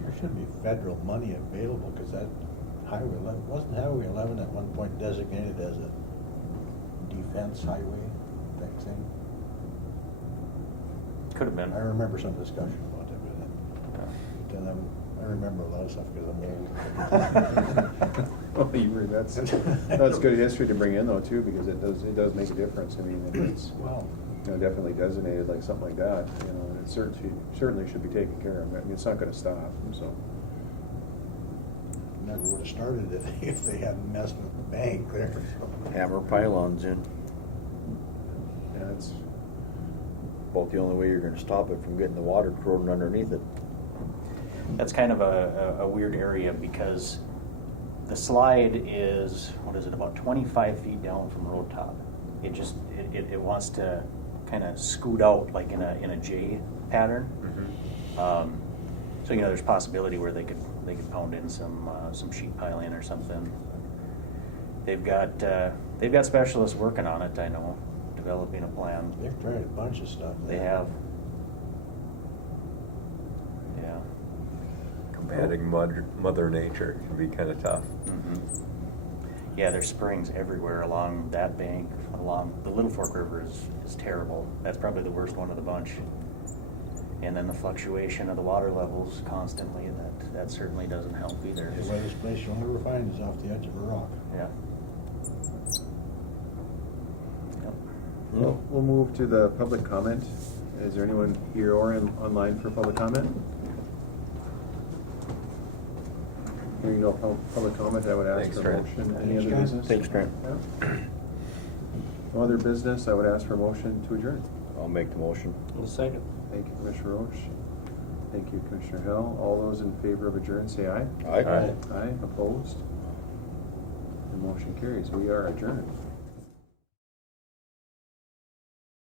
There should be federal money available, because that Highway 11, wasn't Highway 11 at one point designated as a defense highway type thing? Could have been. I remember some discussion about that, but then I remember a lot of stuff because I'm old. Oh, that's good history to bring in though too, because it does make a difference. I mean, it's, Well, you know, definitely designated like something like that, you know, and it certainly should be taken care of. I mean, it's not gonna stop, so. never would have started it if they hadn't messed with the bank there. Hammer pylons in. Yeah, it's, About the only way you're gonna stop it from getting the water corroding underneath it. That's kind of a weird area because the slide is, what is it, about 25 feet down from road top. It just, it wants to kind of scoot out like in a J pattern. So, you know, there's possibility where they could pound in some sheet piling or something. They've got specialists working on it, I know, developing a plan. They've tried a bunch of stuff. They have. Yeah. Combating Mother Nature can be kind of tough. Mhm. Yeah, there's springs everywhere along that bank. Along the Little Fork River is terrible. That's probably the worst one of the bunch. And then the fluctuation of the water levels constantly, that certainly doesn't help either. The wettest place you'll ever find is off the edge of a rock. Yeah. Yep. we'll move to the public comment. Is there anyone here or online for public comment? Hearing no public comment, I would ask Thanks, for a Grant. motion. Any other Thanks, business? Thanks, Grant. Yeah. No other business, I would ask for a motion to adjourn. I'll make the motion. A second. Thank you, Commissioner Roach. Thank you, Commissioner Hill. All those in favor of adjourn, say aye. Aye. Aye, opposed? The motion carries. We are adjourned.